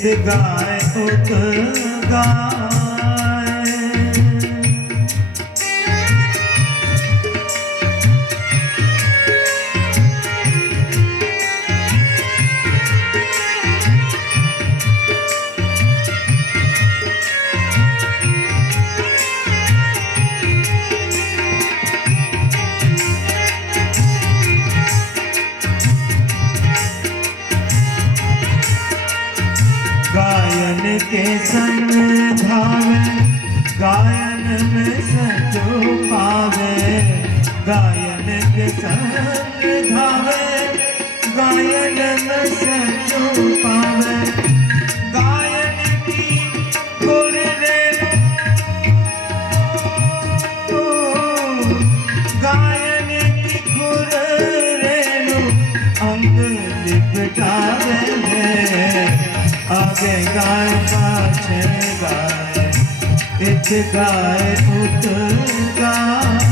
इत गाय उत गाय। गायन के संग धावे, गायन में सचो पावे। गायन के संग धावे, गायन में सचो पावे। गायन की गुर रेणु, गायन की गुर रेणु अंग लिपटावे। आगे गाय पाछे गाय, इत गाय उत गाय।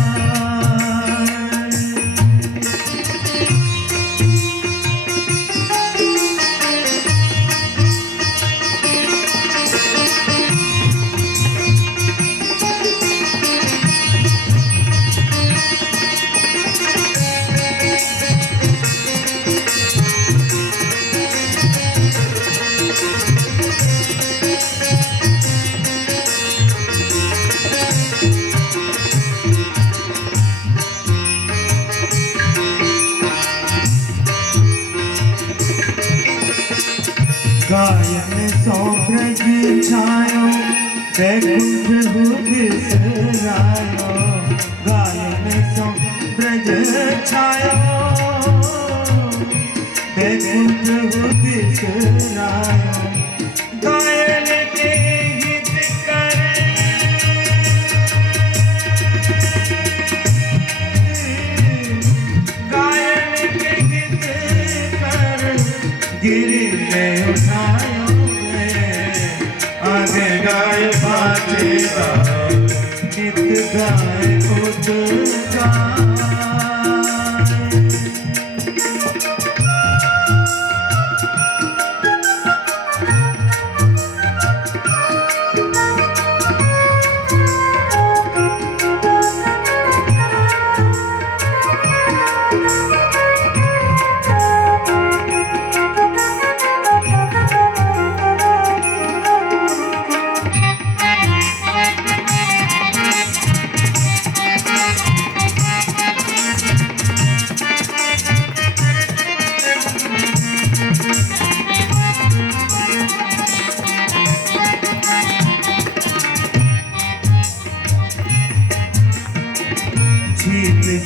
गायन सो ब्रज छायो, बैकुंठ हो बिसरायो। गायन सो ब्रज छायो, बैकुंठ हो बिसरायो। गायन के हित करे, गायन के हित कर गिरि में उठायो। आगे गाय पाछे गाय, इत गाय उत गाय।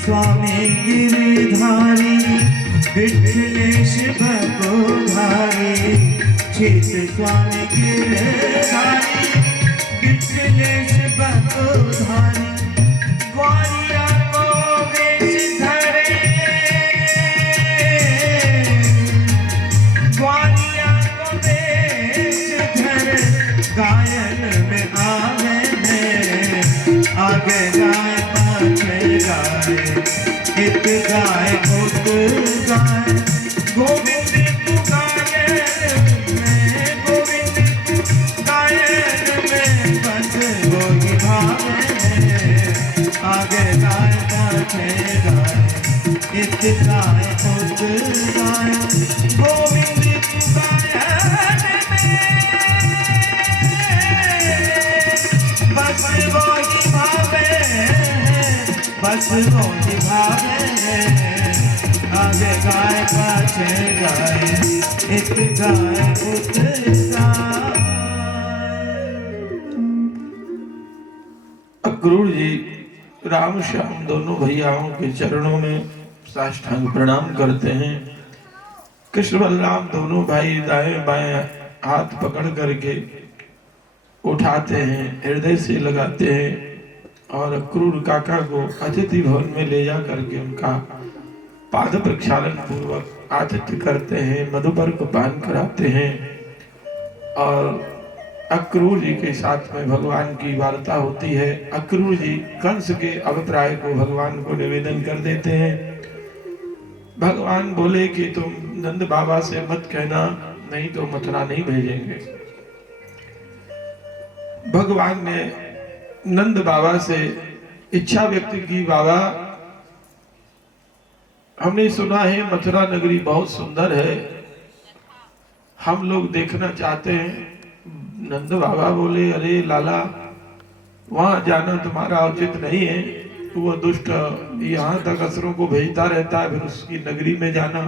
स्वामी गिरिधारी, विठलेश भगोधारी। छित स्वामी गिरिधारी, विठलेश भगोधारी। ग्वालिया को वेश धरे, ग्वालिया को वेश धरे। गायन में आवे आगे गाय पाछे गाय, इत गाय उत गाय। गोविंद तू गायन में, गोविंद तू गायन में बस गोई भावे। आगे गाय पाछे गाय, इत गाय उत गाय। गोविंद तू गायन में बस गोई भावे, बस गोई भावे। आगे गाय पाछे गाय, इत गाय उत गाय। अक्रूर जी राम श्याम दोनों भैयाओं के चरणों में साष्टांग प्रणाम करते हैं। कृष्ण बलराम दोनों भाई दाएं बाएं हाथ पकड़ करके उठाते हैं, हृदय से लगाते हैं और अक्रूर काका को अतिथि भवन में ले जा करके उनका पाद प्रक्षालन पूर्वक आतिथ्य करते हैं, मधुपर्क पान कराते हैं। और अक्रूर जी के साथ में भगवान की वार्ता होती है। अक्रूर जी कंस के अभिप्राय को भगवान को निवेदन कर देते हैं। भगवान बोले कि तुम नंद बाबा से मत कहना, नहीं तो मथुरा नहीं भेजेंगे। भगवान ने नंद बाबा से इच्छा व्यक्त की, बाबा हमने सुना है मथुरा नगरी बहुत सुंदर है, हम लोग देखना चाहते हैं। नंद बाबा बोले, अरे लाला वहां जाना तुम्हारा उचित नहीं है, वो दुष्ट यहाँ तक असुरों को भेजता रहता है, फिर उसकी नगरी में जाना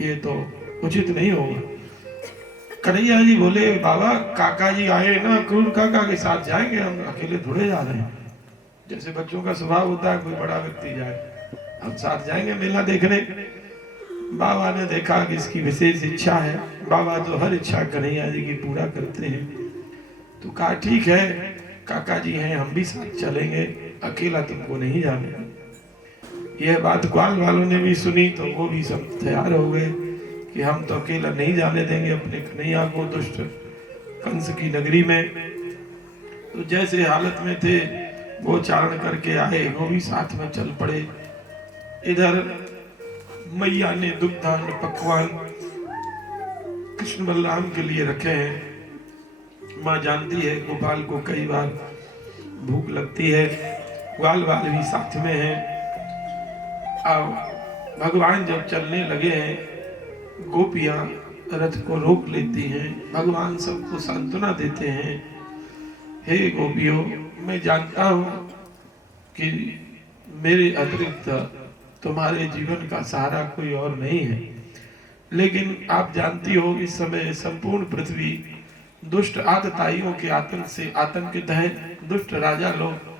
ये तो उचित नहीं होगा। कन्हैया जी बोले, बाबा काका जी आए ना, क्रूर काका के साथ जाएंगे, हम अकेले थोड़े जा रहे हैं। जैसे बच्चों का स्वभाव होता है, कोई बड़ा व्यक्ति जाए, हम साथ जाएंगे मेला देखने। बाबा ने देखा कि इसकी विशेष इच्छा है, बाबा तो हर इच्छा कन्हैया जी की पूरा करते हैं, तो कहा ठीक है काका जी हैं, हम भी साथ चलेंगे, अकेला तुमको नहीं जाने। यह बात ग्वाल वालों ने भी सुनी तो वो भी सब तैयार हो गए कि हम तो अकेला नहीं जाने देंगे अपने कन्हैया को दुष्ट कंस की नगरी में। तो जैसे हालत में थे वो चारण करके आए, वो भी साथ में चल पड़े। इधर मैया ने दुग्धान पकवान कृष्ण बलराम के लिए रखे हैं। माँ जानती है गोपाल को कई बार भूख लगती है, ग्वाल वाले भी साथ में हैं। अब भगवान जब चलने लगे हैं, गोपियां रथ को रोक लेती हैं, भगवान सबको सांत्वना देते हैं, हे गोपियों मैं जानता हूं कि मेरे अतिरिक्त तुम्हारे जीवन का सहारा कोई और नहीं है, लेकिन आप जानती हो इस समय संपूर्ण पृथ्वी दुष्ट आतताइयों के आतंक से आतंकित है। दुष्ट राजा लोग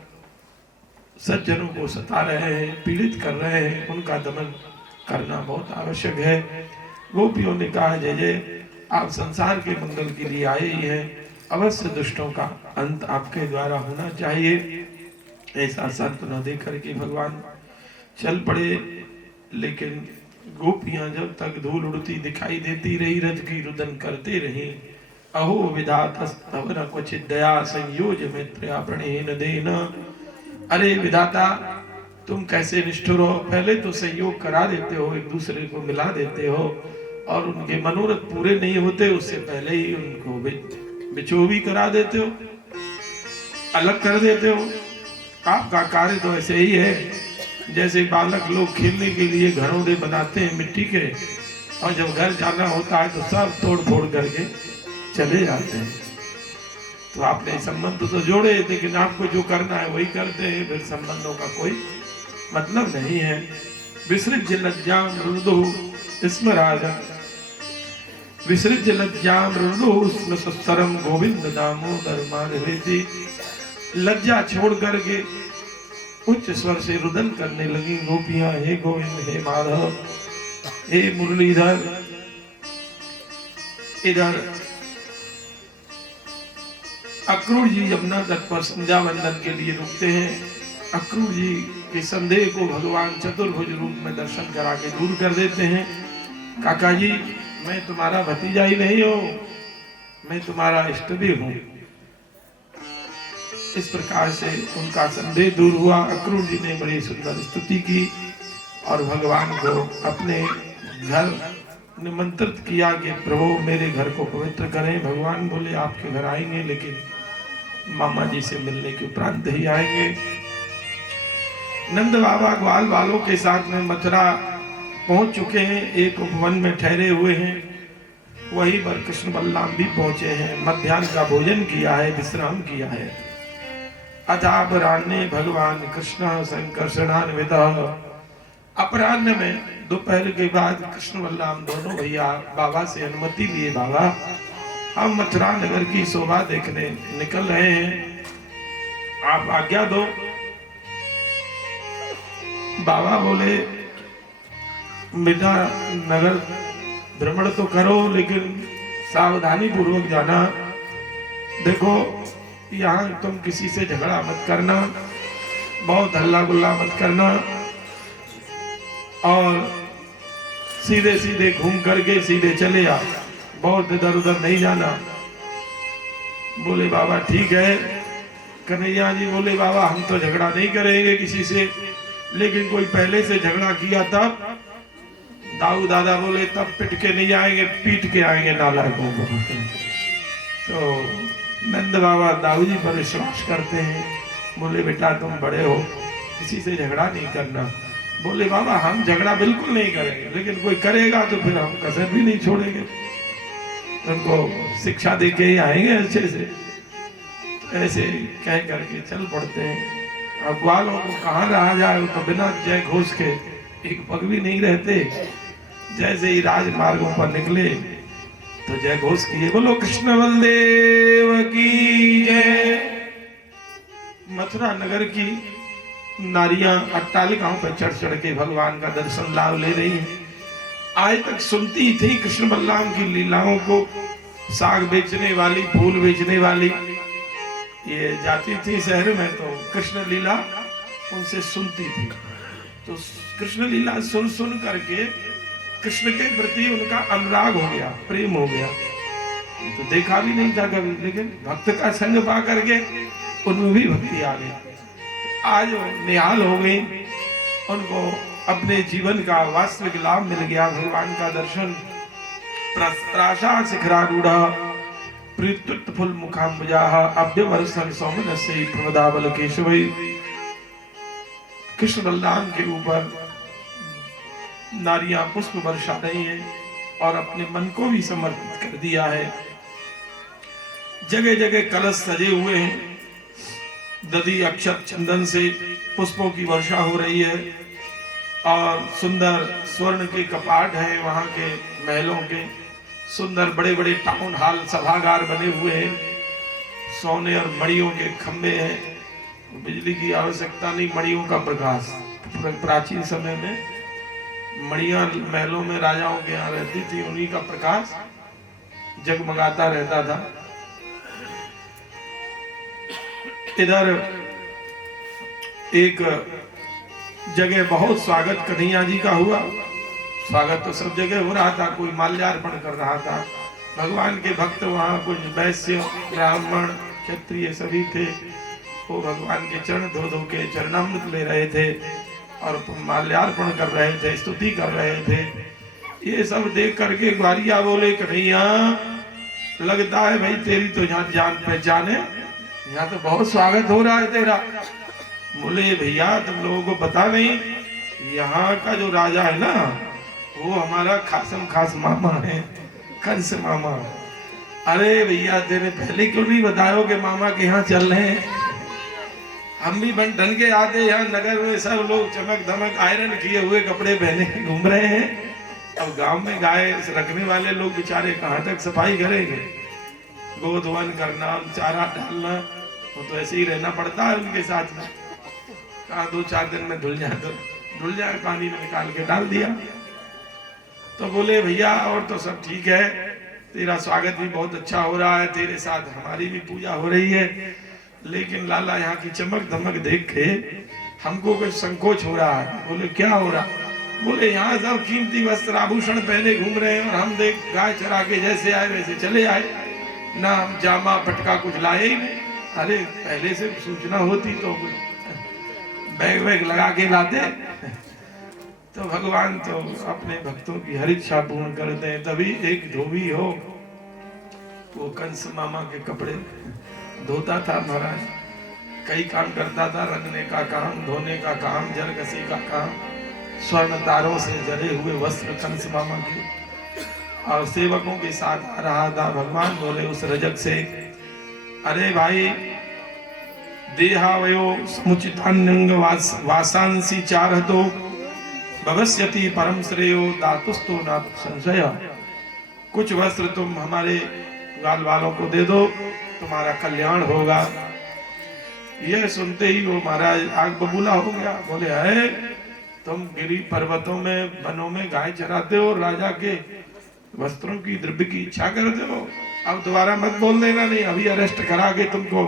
सज्जनों को सता रहे हैं, पीड़ित कर रहे हैं, उनका दमन करना बहुत आवश्यक है। गोपियों ने कहा, जय जय आप संसार के मंगल के लिए आए ही हैं, अवश्य दुष्टों का अंत आपके द्वारा होना चाहिए। ऐसा सांत्वना दे करके भगवान चल पड़े। लेकिन गोपियां जब तक धूल उड़ती दिखाई देती रही, रज की रुदन करते रही। अहो विधातस्तव न क्वचित दया संयोज मित्रया प्रणेन देना। अरे विधाता तुम कैसे निष्ठुर हो, पहले तो संयोग करा देते हो, एक दूसरे को मिला देते हो, और उनके मनोरथ पूरे नहीं होते उससे पहले ही उनको बिछो भी करा देते हो, अलग कर देते हो। आपका कार्य तो ऐसे ही है जैसे बालक लोग खेलने के लिए घरौंदे बनाते हैं मिट्टी के, और जब घर जाना होता है तो सब तोड़ फोड़ करके चले जाते हैं। तो आपने संबंध तो जोड़े, लेकिन आपको जो करना है वही करते हैं, फिर संबंधों का कोई मतलब नहीं है। विसृज्य लज्जाम रुदु स्मराजन, विसृज्य लज्जाम रुदु स्मरम गोविंद दामोदर माधवेति। लज्जा छोड़ करके उच्च स्वर से रुदन करने लगी गोपियां, हे गोविंद हे माधव हे मुरलीधर। इधर अक्रूर जी यमुना तट पर संध्या वंदन के लिए रुकते हैं। अक्रूर जी के संदेह को भगवान चतुर्भुज रूप में दर्शन करा के दूर कर देते हैं। काका जी मैं तुम्हारा भतीजा ही नहीं हूं, मैं तुम्हारा इष्ट भी हूं। इस प्रकार से उनका संदेह दूर हुआ। अक्रूर जी ने बड़ी सुंदर स्तुति की और भगवान को अपने घर निमंत्रित किया कि प्रभु मेरे घर को पवित्र करें। भगवान बोले आपके घर आएंगे, लेकिन मामा जी से मिलने के उपरांत ही आएंगे। नंद बाबा ग्वाल वालों के साथ में मथुरा पहुंच चुके हैं, एक उपवन में ठहरे हुए हैं। वहीं पर कृष्ण बलराम भी पहुंचे हैं, मध्याह्न का भोजन किया है, विश्राम किया है। अथापराह्ने भगवान कृष्ण संकर्षणान्वित। अपराह्न में दोपहर के बाद कृष्ण बलराम दोनों भैया बाबा से अनुमति लिए, बाबा हम मथुरा नगर की शोभा देखने निकल रहे हैं, आप आज्ञा दो। बाबा बोले बेटा नगर भ्रमण तो करो, लेकिन सावधानी पूर्वक जाना। देखो यहाँ तुम किसी से झगड़ा मत करना, बहुत हल्ला गुल्ला मत करना, और सीधे सीधे घूम करके सीधे चले आ, बहुत इधर उधर नहीं जाना। बोले बाबा ठीक है। कन्हैया जी बोले बाबा हम तो झगड़ा नहीं करेंगे किसी से, लेकिन कोई पहले से झगड़ा किया तब दाऊ दादा बोले तब पिट के नहीं आएंगे, पीट के आएंगे नालायकों को। तो नंद बाबा दाऊ जी पर विश्वास करते हैं। बोले बेटा तुम बड़े हो, किसी से झगड़ा नहीं करना। बोले बाबा हम झगड़ा बिल्कुल नहीं करेंगे, लेकिन कोई करेगा तो फिर हम कसर भी नहीं छोड़ेंगे, उनको शिक्षा दे के ही आएंगे अच्छे से। ऐसे कह करके चल पड़ते हैं। अब ग्वालों को कहाँ रहा जाए, वो तो बिना जय घोष के एक पग भी नहीं रहते। जैसे ही राजमार्गों पर निकले तो जय घोष किए, बोलो कृष्ण बलदेव की जय। मथुरा नगर की नारियां अट्टालिकाओं पर चढ़ चढ़ के भगवान का दर्शन लाभ ले रही हैं। आज तक सुनती थी कृष्ण बलराम की लीलाओं को। साग बेचने वाली, फूल बेचने वाली ये जाती थी शहर में, तो कृष्ण लीला उनसे सुनती थी। तो कृष्ण लीला सुन सुन करके कृष्ण के प्रति उनका अनुराग हो गया, प्रेम हो गया। तो देखा भी नहीं था कभी, लेकिन भक्त का संग पा करके उनमें भी भक्ति आ गई। आज वो निहाल हो गई, उनको अपने जीवन का वास्तविक लाभ मिल गया। भगवान का दर्शन। प्राशा शिखरारूढ़ प्रीत्युत फुल मुखाम्बुजाः अभ्यवर्षन् सौमनस्यै प्रमदाबल केशवै। कृष्ण बलराम के ऊपर नारियां पुष्प वर्षा रही हैं और अपने मन को भी समर्पित कर दिया है। जगह जगह कलश सजे हुए हैं, दधि अक्षत चंदन से पुष्पों की वर्षा हो रही है और सुंदर स्वर्ण के कपाट हैं वहां के महलों के। सुंदर बड़े बड़े टाउन हॉल सभागार बने हुए हैं, सोने और मणियों के खंभे हैं। बिजली की आवश्यकता नहीं, मणियों का प्रकाश। प्राचीन समय में मणियां महलों में राजाओं के यहाँ रहती थी, उन्हीं का प्रकाश जगमगाता रहता था। इधर एक जगह बहुत स्वागत कन्हैया जी का हुआ। स्वागत तो सब जगह हो रहा था, कोई माल्यार्पण कर रहा था। भगवान के भक्त वहाँ कुछ वैश्य, ब्राह्मण, क्षत्रिय सभी थे। वो भगवान के चरण धो धो के चरणामृत ले रहे थे और माल्यार्पण कर रहे थे, स्तुति कर रहे थे। ये सब देख करके ग्वालिया बोले कन्हैया लगता है भाई तेरी तो यहाँ जान पहचान है, यहाँ तो बहुत स्वागत हो रहा है तेरा। बोले भैया तुम लोगों को पता नहीं, यहाँ का जो राजा है ना वो हमारा खासम खास मामा है, कंस मामा। अरे भैया तेरे पहले क्यों नहीं बताया कि मामा के यहाँ चल रहे हैं? हम भी बन ढंग के आते यहाँ नगर में, सब लोग चमक धमक आयरन किए हुए कपड़े पहने घूम रहे हैं। अब गांव में गाय रखने वाले लोग बेचारे कहाँ तक सफाई करेंगे? गोधवन करना, चारा डालना, वो तो ऐसे ही रहना पड़ता है उनके साथ में। कहाँ 2-4 दिन में धुल जाए, पानी में निकाल के डाल दिया। तो बोले भैया और तो सब ठीक है, तेरा स्वागत भी बहुत अच्छा हो रहा है, तेरे साथ हमारी भी पूजा हो रही है, लेकिन लाला यहाँ की चमक धमक देख के हमको कुछ संकोच हो रहा है। बोले क्या हो रहा? बोले यहाँ सब कीमती वस्त्र आभूषण पहने घूम रहे हैं और हम देख गाय चरा के जैसे आए वैसे चले आए, ना हम जामा पटका कुछ लाए ही नहीं। अरे पहले से सूचना होती तो बैग वैग लगा के लाते। तो भगवान तो अपने भक्तों की हर इच्छा पूर्ण करते हैं। तभी एक धोबी हो, वो कंस मामा के कपड़े धोता था महाराज, कई काम करता था, रंगने का काम, धोने का काम, जरकसी का काम, स्वर्ण तारों से जड़े हुए वस्त्र कंस मामा के, और सेवकों के साथ आ रहा था। भगवान बोले उस रजक से, अरे भाई देहावयो समुचितान्यंग वासांसी चारहतो भविष्यति परम श्रेयो दातुस्तो ना संशय। कुछ वस्त्र तुम हमारे गाल वालों को दे दो, तुम्हारा कल्याण होगा। यह सुनते ही वो महाराज आग बबूला हो गया। बोले है तुम गिरी पर्वतों में, वनों में गाय चराते हो, राजा के वस्त्रों की द्रव्य की इच्छा करते हो, अब दोबारा मत बोल देना, नहीं अभी अरेस्ट करा के तुमको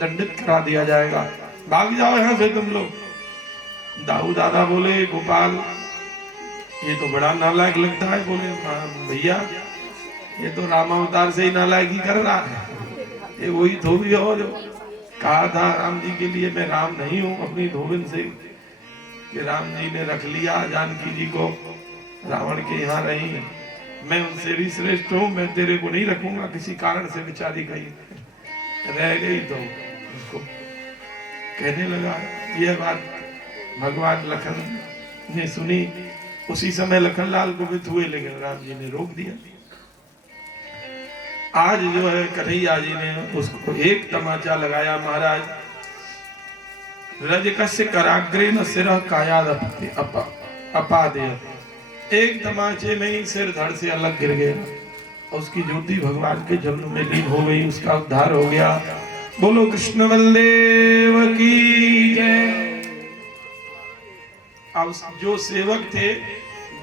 दंडित करा दिया जाएगा, भाग जाओ यहाँ से तुम लोग। दाऊ दादा बोले गोपाल ये तो बड़ा नालायक लगता है। बोले भैया ये तो राम अवतार से ही नालायकी कर रहा है, ये वही धोबी हो जो कहा था राम जी के लिए मैं राम नहीं हूँ, अपनी धोबिन से कि राम जी ने रख लिया जानकी जी को रावण के यहाँ रही, मैं उनसे भी श्रेष्ठ हूँ, मैं तेरे को नहीं रखूंगा। किसी कारण से बेचारी गई, रह गई तो उसको कहने लगा। यह बात भगवान लखन ने सुनी। उसी समय लखनलाल कुपित हुए, लेकिन राम जी ने रोक दिया। आज जो है कन्हैया जी ने उसको एक तमाचा लगाया। महाराज रजकस्य कराग्रे न सिर कायाद अपादे, एक तमाचे में ही सिर धड़ से अलग गिर गया। उसकी ज्योति भगवान के जन्म में लीन हो गई, उसका उद्धार हो गया। बोलो कृष्ण बलदेव की जय। अब जो सेवक थे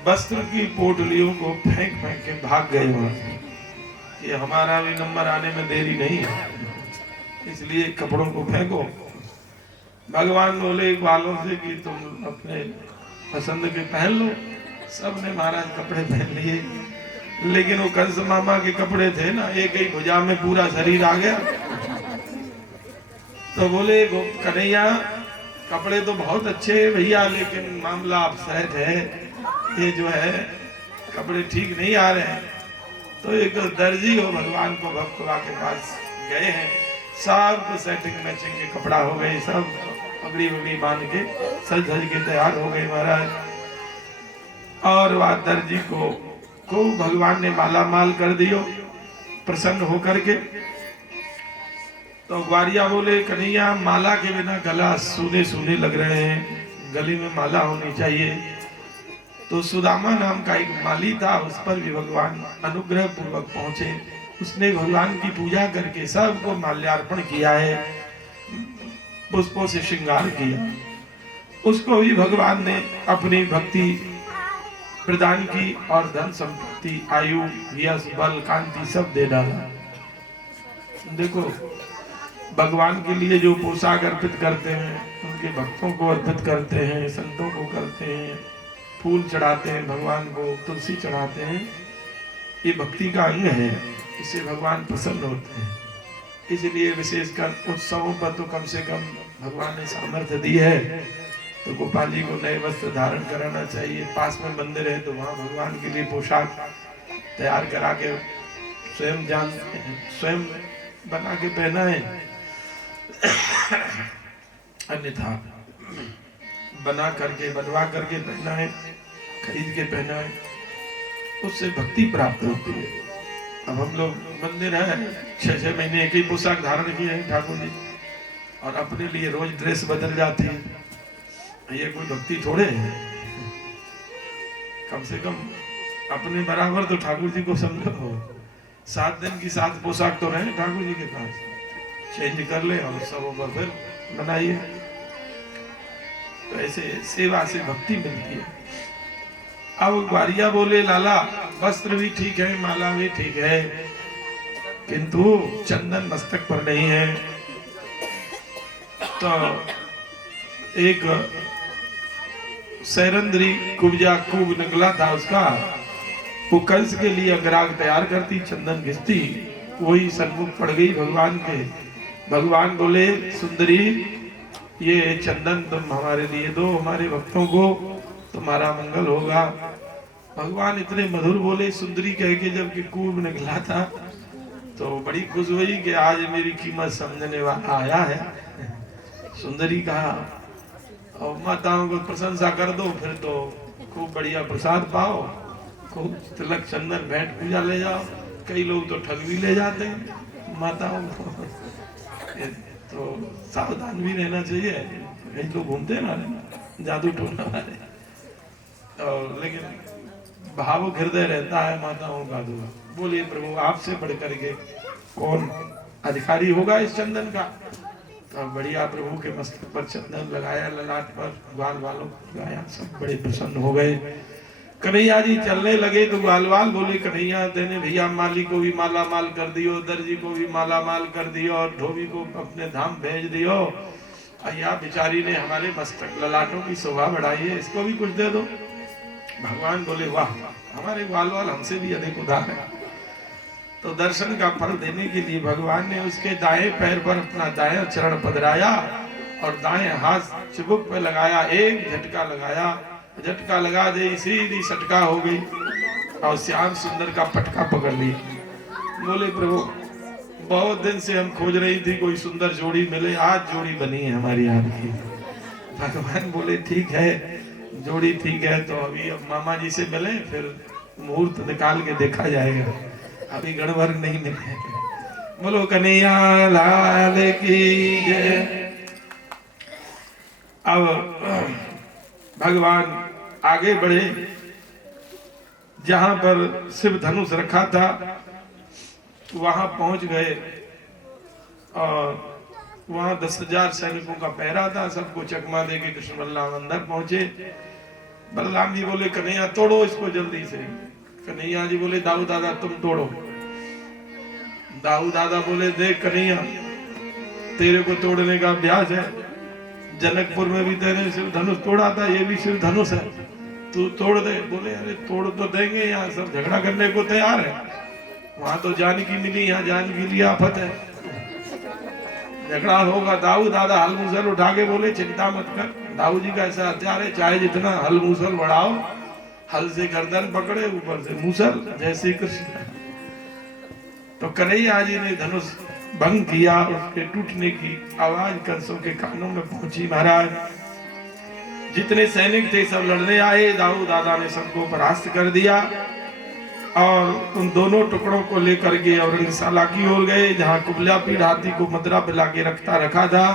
वस्त्र की पोटलियों को फेंक फेंक के भाग गए वहां से कि हमारा भी नंबर आने में देरी नहीं है, इसलिए कपड़ों को फेंको। भगवान बोले ग्वालों से कि तुम अपने पसंद के पहन लो। सबने महाराज कपड़े पहन लिए, लेकिन वो कंस मामा के कपड़े थे ना, एक ही भुजा में पूरा शरीर आ गया। तो बोले कन्हैया कपड़े तो बहुत अच्छे है भैया, लेकिन मामला अपसेट है, ये जो है कपड़े ठीक नहीं आ रहे हैं। तो एक दर्जी हो भगवान को भक्तवा के पास गए हैं, सब सेटिंग मैचिंग के कपड़ा हो गए, सब पगड़ी वगड़ी बांध के सज धज के तैयार हो गए महाराज। और वह दर्जी को भगवान ने माला माल कर दियो प्रसन्न होकर के। तो ग्वारिया बोले कन्हैया माला के बिना गला सूने सूने लग रहे हैं, गले में माला होनी चाहिए। तो सुदामा नाम का एक माली था, उस पर भी भगवान अनुग्रह पूर्वक पहुंचे। उसने भगवान की पूजा करके सबको माल्यार्पण किया है, पुष्पों से श्रृंगार किया। उसको भी भगवान ने अपनी भक्ति प्रदान की और धन संपत्ति, आयु, यश, बल, कांति सब दे डाला। देखो भगवान के लिए जो पोशाक अर्पित करते हैं, उनके भक्तों को अर्पित करते हैं, संतों को करते हैं, फूल चढ़ाते हैं भगवान को, तुलसी चढ़ाते हैं, ये भक्ति का अंग है, इससे भगवान प्रसन्न होते हैं। इसलिए विशेषकर उत्सवों पर तो कम से कम भगवान ने सामर्थ्य दी है, तो गोपाल जी को नए वस्त्र धारण कराना चाहिए। पास में मंदिर है तो वहाँ भगवान के लिए पोशाक तैयार करा के स्वयं बना के पहना है, अन्यथा बनवा करके पहना है, खरीद के पहना है, उससे भक्ति प्राप्त होती है। अब हम लोग मंदिर है 6-6 महीने एक ही पोशाक धारण किए हैं ठाकुर जी, और अपने लिए रोज ड्रेस बदल जाती है, ये कोई भक्ति थोड़े है। कम से कम अपने बराबर तो ठाकुर जी को समझो। 7 दिन की 7 पोशाक तो रहे ठाकुर जी के पास, चेंज कर ले और सब पर फिर बनाइए। तो ऐसे सेवा से भक्ति मिलती है। अब ग्वारिया बोले लाला वस्त्र भी ठीक है, माला भी ठीक है, किंतु चंदन मस्तक पर नहीं है। तो एक सैरंद्री कुब्जा कुब निकला था उसका, वो कंस के लिए अग्राग तैयार करती, चंदन घिसती, वही सन्मुख पड़ गई भगवान के। भगवान बोले सुंदरी ये चंदन तुम हमारे लिए दो, हमारे भक्तों को, तुम्हारा मंगल होगा। भगवान इतने मधुर बोले सुंदरी कह के, जबकि कुब निकला था तो बड़ी खुश हुई कि आज मेरी कीमत समझने वाला आया है। सुंदरी कहा और माताओं को प्रशंसा कर दो, फिर तो खूब बढ़िया प्रसाद पाओ, खूब तिलक चंदन भेंट पूजा ले जाओ। कई लोग तो ठग भी ले जाते हैं माताओं को, तो सावधान भी रहना चाहिए। कई लोग घूमते हैं ना जादू टोना वाले, और लेकिन भाव हृदय रहता है माताओं का। तो बोलिए प्रभु आपसे बढ़ करके कौन अधिकारी होगा इस चंदन का। तो बढ़िया प्रभु के मस्तक पर चंदन लगाया, ललाट पर, ग्वाल वालों को लगाया, सब बड़े प्रसन्न हो गए। कन्हैया जी चलने लगे तो ग्वालवाल बोले कन्हैया तेने भैया माली को भी माला माल कर दियो, दर्जी को भी माला माल कर दियो, और धोबी को अपने धाम भेज दियो। अय्या बेचारी ने हमारे मस्तक ललाटों की शोभा बढ़ाई है, इसको भी कुछ दे दो। भगवान बोले वाह हमारे ग्वालवाल हमसे भी अधिक उदार है। तो दर्शन का फल देने के लिए भगवान ने उसके दाएं पैर पर अपना दाएं चरण पधराया और दाएं हाथ चिबुक पे लगाया, एक झटका लगाया, झटका लगा दे, सीधी सटका हो गई और श्याम सुंदर का पटका पकड़ लिया। बोले प्रभु बहुत दिन से हम खोज रही थी कोई सुंदर जोड़ी मिले, आज जोड़ी बनी है हमारी आपकी। भगवान बोले ठीक है, जोड़ी ठीक है, तो अभी अब मामा जी से मिले, फिर मुहूर्त निकाल के देखा जाएगा, अभी गड़बड़ नहीं मिले। बोलो कन्हैया लाल की जय। अब भगवान आगे बढ़े, जहां पर शिव धनुष रखा था वहां पहुंच गए और वहां 10,000 सैनिकों का पहरा था। सबको चकमा दे के कृष्ण बलराम अंदर पहुंचे। बलराम जी बोले कन्हैया तोड़ो इसको जल्दी से। कन्हैया जी बोले दाऊ दादा तुम तोड़ो। दाऊ दादा बोले देख कन्हैया तेरे को तोड़ने का अभ्यास है, जनकपुर में भी तेरे शिव धनुष तोड़ा था, ये भी शिव धनुष है, तू तोड़ दे। बोले अरे तोड़ तो देंगे, यहाँ सब झगड़ा करने को तैयार है, वहां तो जानकी मिली, यहाँ जानकी लिए आफत है, झगड़ा होगा। दाऊ दादा हल मूसल उठा के बोले चिंता मत कर, दाऊ जी का ऐसा हथियार है, चाहे जितना हल मूसल बढ़ाओ, हल से गर्दन पकड़े ऊपर से मूसल, जय श्री कृष्ण। तो कन्हैया जी ने धनुष भंग किया, उसके टूटने की आवाज कंसों के कानों में पहुंची। महाराज जितने सैनिक थे सब लड़ने आए, दाऊ दादा ने सबको परास्त कर दिया और उन दोनों टुकड़ों को लेकर के और रंगशाला की ओर गए, जहां कुबला पीढ़ हाथी को मदरा पिला के रखा था,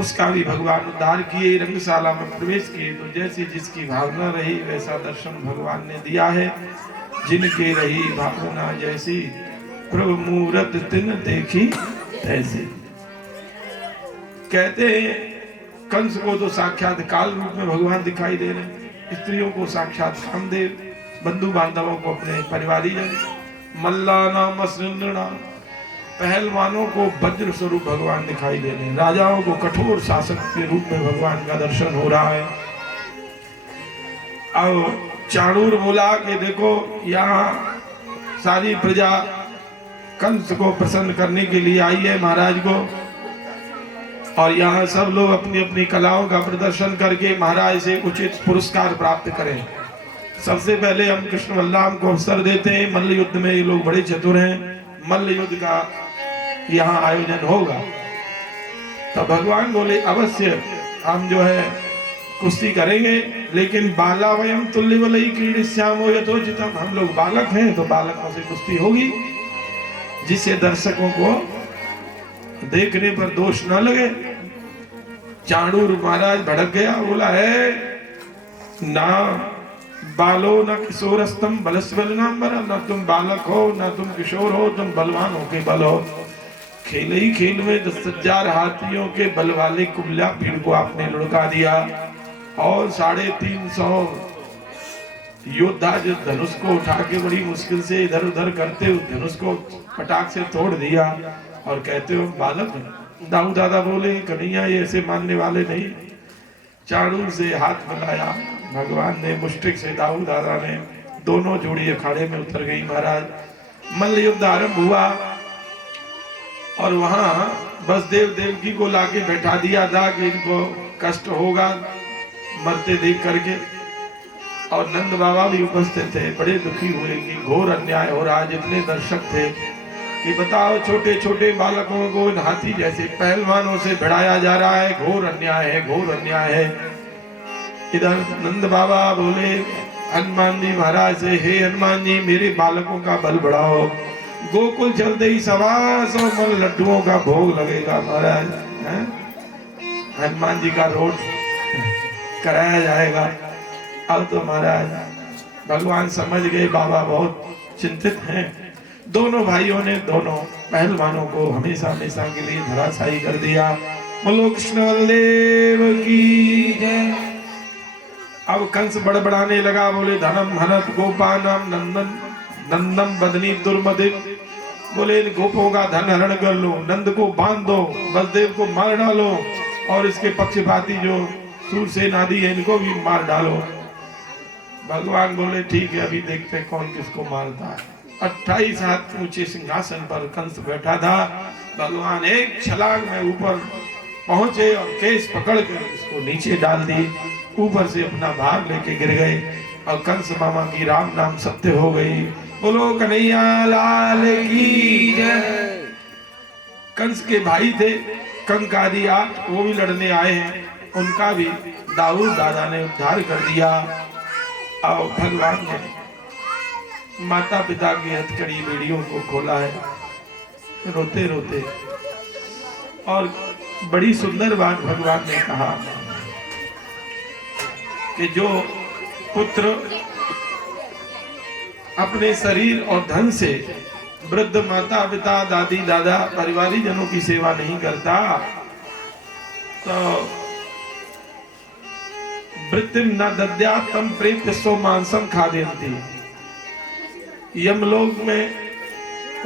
उसका भी भगवान उद्धार किए। रंगशाला में प्रवेश किए तो जैसी जिसकी भावना रही वैसा दर्शन भगवान ने दिया है। जिनके रही भावना जैसी प्रभु मूरत तिन देखी तैसी। कहते हैं कंस को तो साक्षात काल रूप में भगवान दिखाई दे रहे, स्त्रियों को साक्षात कामदेव, बंधु बांधवों को अपने परिवारीजन, मल्लाना मसृंदना, पहलवानों को वज्र स्वरूप भगवान दिखाई दे रहे, राजाओं को कठोर शासक के रूप में भगवान का दर्शन हो रहा है। अब चाणूर बोला कि देखो यहाँ सारी प्रजा कंस को प्रसन्न करने के लिए आई है महाराज को, और यहाँ सब लोग अपनी अपनी कलाओं का प्रदर्शन करके महाराज से उचित पुरस्कार प्राप्त करें। सबसे पहले हम कृष्ण बलराम को अवसर देते हैं, मल्ल युद्ध में ये लोग बड़े चतुर हैं, मल्ल युद्ध का यहाँ आयोजन होगा। तो भगवान बोले अवश्य हम जो है कुश्ती करेंगे, लेकिन बाला वयम तुल्य बलई क्रीडिष्यामो यथोचितम, हम लोग बालक हैं तो बालकों से कुश्ती होगी, जिससे दर्शकों को देखने पर दोष न लगे। चाणूर महाराज भड़क गया, बोला है ना बालो न किशोरस्तम बलस्वलनांबर, न तुम बालक हो न तुम किशोर हो, तुम बलवान हो के बल हो। खेल ही खेल में 10,000 हाथियों के बल वाले कुबला पीढ़ को आपने लुढ़का दिया और 350 योद्धा जिस धनुष को उठा के बड़ी मुश्किल से इधर उधर करते उस धनुष को पटाख से तोड़ दिया और कहते हो बालक। दाऊ दादा बोले कन्हैया ये ऐसे मानने वाले नहीं। चाणूर से हाथ मिलाया भगवान ने, मुष्टिक से दाऊ दादा ने, दोनों जोड़ी अखाड़े में उतर गई। महाराज मल्ल युद्ध आरंभ हुआ और वहां बसदेव देवकी को लाके बैठा दिया था कि इनको कष्ट होगा मरते देख करके, और नंद बाबा भी उपस्थित थे, बड़े दुखी हुए कि घोर अन्याय हो रहा। जितने दर्शक थे कि बताओ छोटे छोटे बालकों को इन हाथी जैसे पहलवानों से भिड़ाया जा रहा है, घोर अन्याय है, घोर अन्याय है। इधर नंद बाबा बोले हनुमान जी महाराज से, हे हनुमान जी मेरे बालकों का बल बढ़ाओ, गोकुल चलते ही 125 मन लड्डुओं का भोग लगेगा महाराज, हनुमान जी का रोड कराया जाएगा। अब तो महाराज भगवान समझ गए बाबा बहुत चिंतित हैं। दोनों भाइयों ने दोनों पहलवानों को हमेशा हमेशा के लिए धराशायी कर दिया। बोलो कृष्ण बलदेव की जय। अब कंस बड़बड़ाने लगा, बोले धनम हनत गोपानम नंदन नंदम बदनी दुर्मदित, बोले गोपों का धन हरण कर लो, नंद को बांध दो, बलदेव को मार डालो और इसके पक्षपाती जो सूरसेन आदि है इनको भी मार डालो। भगवान बोले ठीक है अभी देखते कौन किसको मारता है। 28 हाथ ऊंचे सिंहासन पर कंस बैठा था। भगवान एक छलांग में ऊपर पहुंचे और केस पकड़ कर इसको नीचे डाल दी ऊपर से अपना भार लेके गिर गए और कंस मामा की राम नाम सत्य हो गई। बोलो कन्हैया लाल की जय। कंस के भाई थे कंकादी 8, वो भी लड़ने आए हैं, उनका भी दाऊद दादा ने उद्धार कर दिया। और भगवान ने माता पिता की हथकड़ी बेड़ियों को खोला है रोते रोते। और बड़ी सुंदर बात भगवान ने कहा कि जो पुत्र अपने शरीर और धन से वृद्ध माता पिता दादी दादा परिवारी जनों की सेवा नहीं करता तो वृत्तिम न दद्यात् तम प्रेत्य सो मांसम खादयन्ति। यमलोक में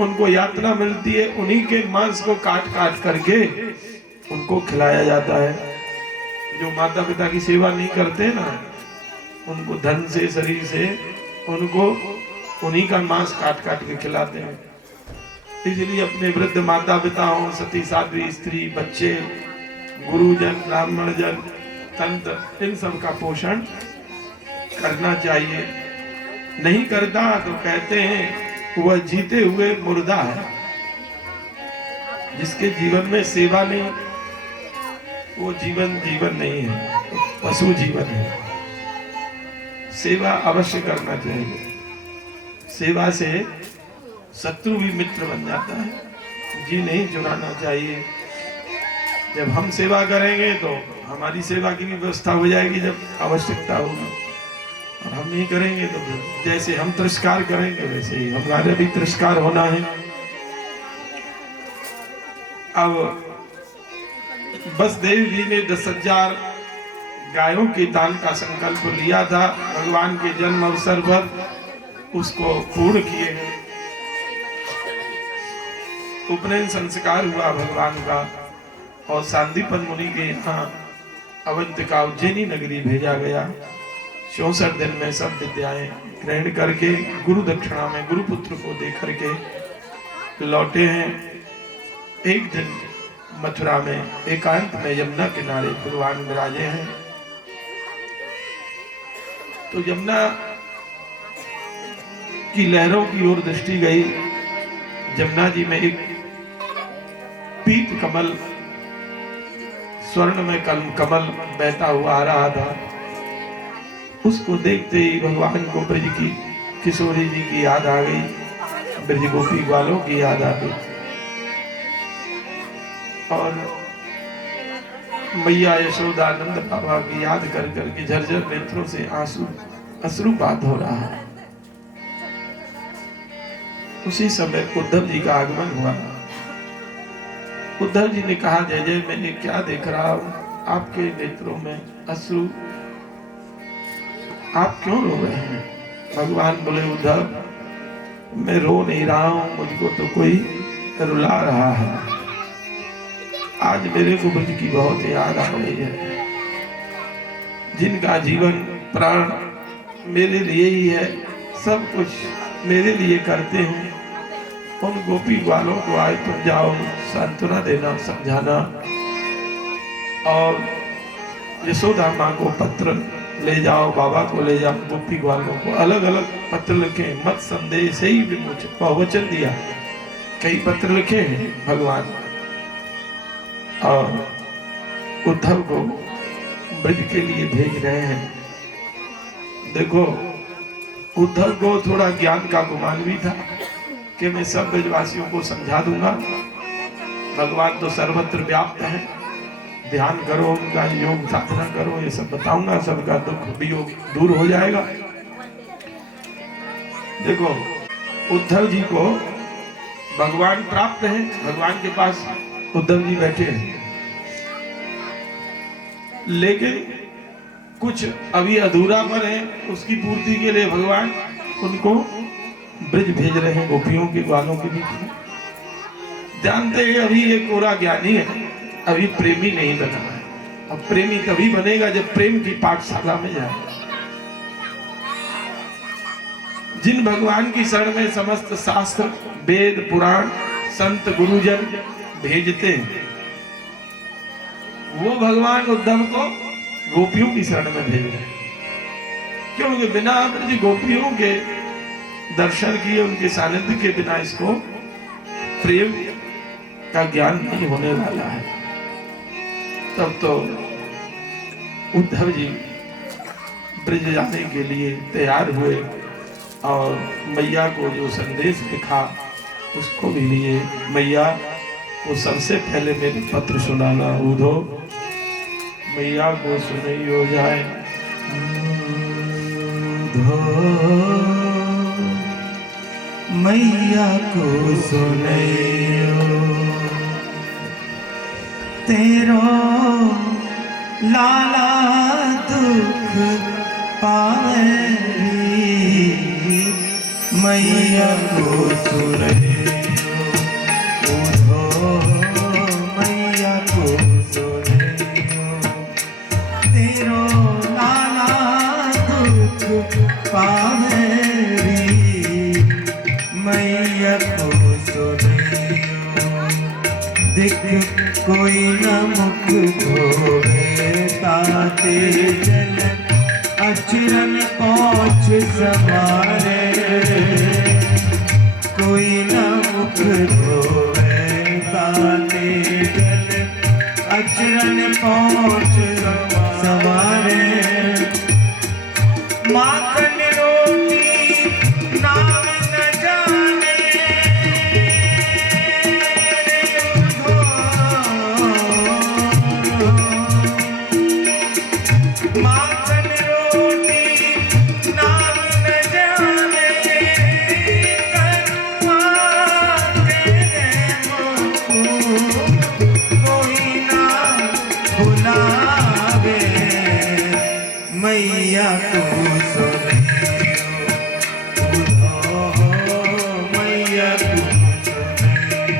उनको यातना मिलती है, उन्हीं के मांस को काट काट करके उनको खिलाया जाता है। जो माता पिता की सेवा नहीं करते ना, उनको धन से शरीर से उनको उन्हीं का मांस काट काट के खिलाते हैं। इसलिए अपने वृद्ध माता पिता हो, सती साध्वी स्त्री, बच्चे, गुरुजन, ब्राह्मण जन, तंत्र, इन सब का पोषण करना चाहिए। नहीं करता तो कहते हैं वह जीते हुए मुर्दा है। जिसके जीवन में सेवा नहीं, वो जीवन नहीं है, पशु जीवन है। सेवा अवश्य करना चाहिए। सेवा से शत्रु भी मित्र बन जाता है। जी नहीं चुराना चाहिए। जब हम सेवा करेंगे तो हमारी सेवा की भी व्यवस्था हो जाएगी जब आवश्यकता होगी, और हम नहीं करेंगे तो जैसे हम तिरस्कार करेंगे वैसे ही हमारा भी तिरस्कार होना है। अब बसदेव जी ने 10,000 गायों के दान का संकल्प लिया था भगवान के जन्म अवसर पर, उसको पूर्ण किए हैं। उपनयन संस्कार हुआ भगवान का और सांदीपन मुनि के यहाँ अवंतिका उज्जैनी नगरी भेजा गया। 64 दिन में सब विद्याएं ग्रहण करके गुरु दक्षिणा में गुरुपुत्र को दे करके लौटे हैं। एक दिन मथुरा में एकांत में यमुना किनारे भगवान विराजे हैं। तो यमुना की लहरों की ओर दृष्टि गई। यमुना जी में एक पीत कमल, स्वर्ण में कमल बहता हुआ आ रहा था। उसको देखते ही भगवान को ब्रज की किशोरी जी की याद आ गई, ब्रज गोपी ग्वालों की याद आ गई। और मैया यशोदानंद बाबा की याद कर करके झरझर नेत्रों से अश्रुपात हो रहा है। उसी समय उद्धव जी का आगमन हुआ। उद्धव जी ने कहा, जय जय, मैंने क्या देख रहा हूं, आपके नेत्रों में अश्रु, आप क्यों रो रहे हैं? भगवान बोले, उद्धव मैं रो नहीं रहा हूं, मुझको तो कोई रुला रहा है। आज मेरे को ब्रज की बहुत याद आ रही है। जिनका जीवन प्राण मेरे लिए ही है, सब कुछ मेरे लिए करते हैं, उन गोपी ग्वालों को आज तुम जाओ सांत्वना देना, समझाना। और यशोदा माँ को पत्र ले जाओ, बाबा को ले जाओ, गोपी ग्वालों को अलग अलग पत्र लिखे। मत संदेश ही विमोचन बहुवचन दिया, कई पत्र लिखे हैं भगवान। और उद्धव को ब्रज के लिए भेज रहे हैं। देखो, उद्धव को थोड़ा ज्ञान का गुमान भी था कि मैं सब ब्रजवासियों को समझा दूंगा। भगवान तो सर्वत्र व्याप्त है, ध्यान करो, उनका योग साधना करो, ये सब बताऊंगा, सबका दुख वियोग दूर हो जाएगा। देखो, उद्धव जी को भगवान प्राप्त है, भगवान के पास उद्धव जी बैठे हैं, लेकिन कुछ अभी अधूरा पर है, उसकी पूर्ति के लिए भगवान उनको ब्रज भेज रहे हैं, गोपियों के ग्वालों के बीच में। जानते हैं अभी ये कोरा ज्ञानी है, अभी प्रेमी नहीं बना है। अब प्रेमी तभी बनेगा जब प्रेम की पाठशाला में जाए। जिन भगवान की शरण में समस्त शास्त्र, वेद, पुराण, संत, गुरुजन भेजते हैं, वो भगवान उद्धव को गोपियों की शरण में भेज रहे, क्योंकि बिना ब्रज गोपियों के दर्शन किए, उनके सानिध्य के बिना इसको प्रेम का ज्ञान नहीं होने वाला है। तब तो उद्धव जी ब्रज जाने के लिए तैयार हुए और मैया को जो संदेश लिखा उसको भी लिए। मैया को सबसे पहले मेरे पत्र सुनाना, उधो मैया को सुनई हो जाए। मैया को सुनैयो तेरो लाला दुख पावे, मैया को सुनैयो उधो मैया को सुनैयो तेरो लाला दुख पावे, मैया को सुनैयो दिख कोई न मुख धोवे, ताते जल अचरन पहुँच समारे, कोई न मुख धोवे ताते जल अचरन पहुँच समारे, माखन रोटी नाम न जाने, माखन रोटी नाम न जाने, करुआ तेरे मुँह कोई ना भुलावे, मैया को सुनैयो उधो मैया को सुनैयो।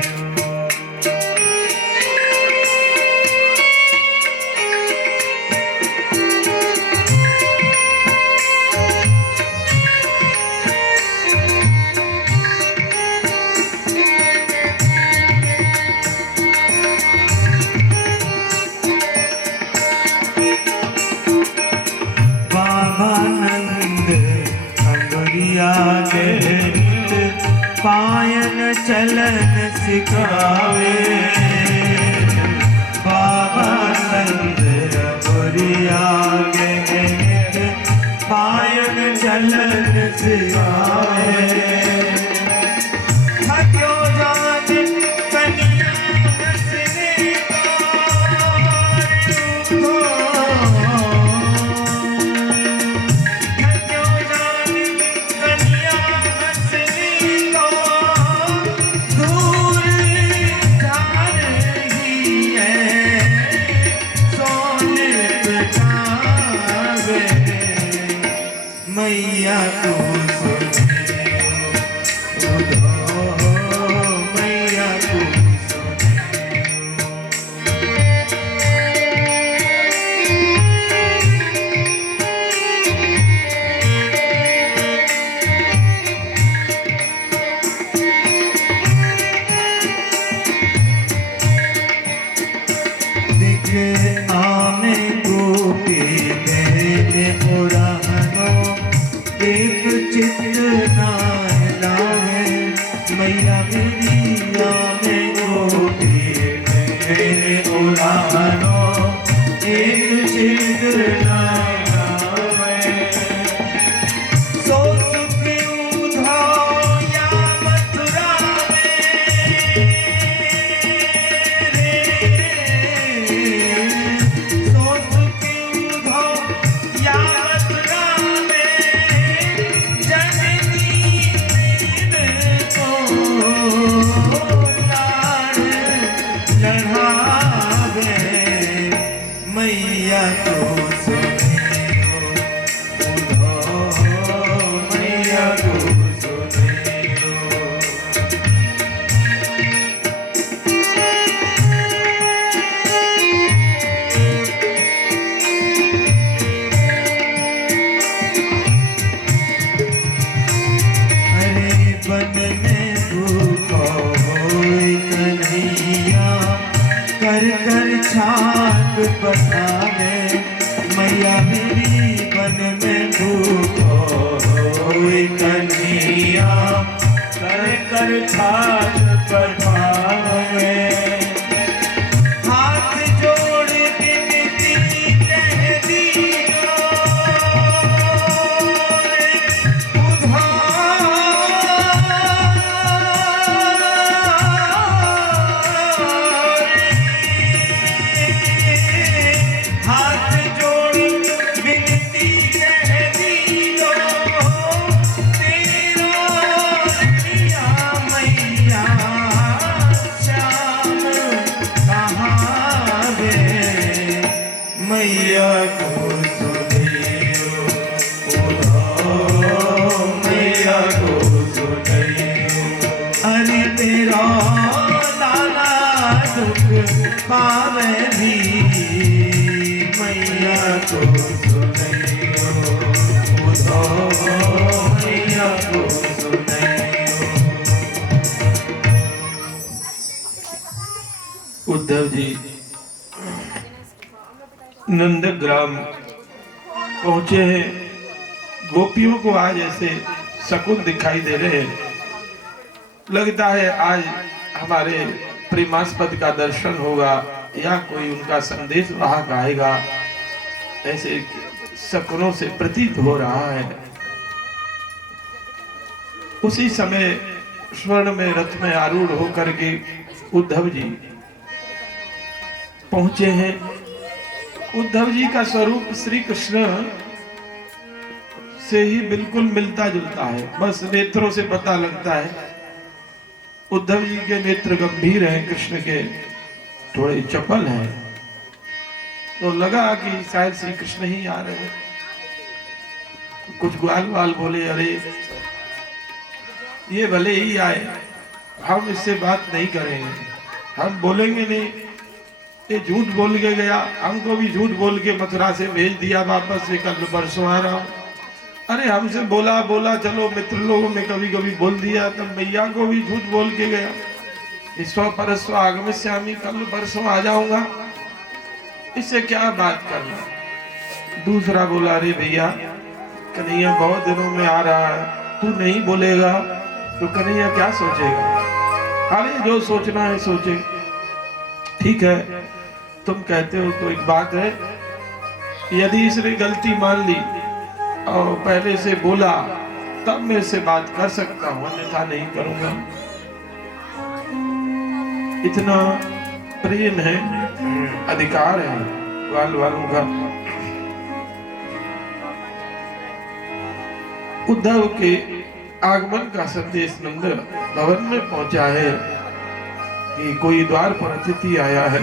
बाबा नंद अंगुरिया के पायन चलन सिखावे, बाबा नंद अंगुरिया के पायन चलन सिखावे, थक्यो जान कनिया हंसने को मैया को सुनैयो उधो मैया को सुनैयो। दिख आमे गोपी देने पुरानो, एक चित नाय लावे, मैया मेरी आमे गोपी देने पुरानो, एक चित नाय लावे, सो सुख उधो या मथुरा में, सो सुख उधो या मथुरा में, जननी को लाड़ लढ़ावे, मैया को सुनैयो उधो मैया को सुनैयो। अरे बन में भूखो होई कन्हैया, कर कर छाक पठावे, मैया मेरी बन में भूखो होई कन्हैया कर कर ठाठ पर पावे हाथ जोड़ विनती कह दीनो हाथ जोड़ विनती कह दीनो तेरा रखिया मैया श्याम कहाँ वे मैया को सुनियो उधाओ मैया को सुनियो अरे तेरा लाला दुख पावे भी मैया को सुनियो उधाओ मैया को सुनियो। उद्धव जी नंदग्राम पहुंचे हैं। गोपियों को आज ऐसे शकुन दिखाई दे रहे हैं, लगता है आज हमारे प्रेमास्पद का दर्शन होगा या कोई उनका संदेश वाहक आएगा, ऐसे शकुनों से प्रतीत हो रहा है। उसी समय स्वर्ण में रथ में आरूढ़ होकर के उद्धव जी पहुंचे हैं। उद्धव जी का स्वरूप श्री कृष्ण से ही बिल्कुल मिलता जुलता है, बस नेत्रों से पता लगता है। उद्धव जी के नेत्र गंभीर हैं, कृष्ण के थोड़े चपल हैं, तो लगा कि शायद श्री कृष्ण ही आ रहे हैं। कुछ ग्वाल वाल बोले, अरे ये भले ही आए, हम इससे बात नहीं करेंगे, हम बोलेंगे नहीं, ये झूठ बोल के गया, हमको भी झूठ बोल के मथुरा से भेज दिया वापस से, कल परसों आ रहा हूं। अरे हमसे बोला बोला चलो मित्र लोगों में कभी कभी बोल दिया, तब मैया को भी झूठ बोल के गया, ईश्वर परस्व आगमिष्यामि, कल परसों आ जाऊंगा, इससे क्या बात करना। दूसरा बोला, अरे भैया कन्हैया बहुत दिनों में आ रहा है, तू नहीं बोलेगा तो कन्हैया क्या सोचेगा। अरे जो सोचना है सोचे, ठीक है तुम कहते हो तो एक बात है, यदि इसने गलती मान ली और पहले से बोला तब मैं इससे बात कर सकता हूं, अन्यथा नहीं करूंगा। इतना प्रेम है, अधिकार है ग्वाल वालों का। उद्धव के आगमन का संदेश नंद भवन में पहुंचा है कि कोई द्वार पर अतिथि आया है।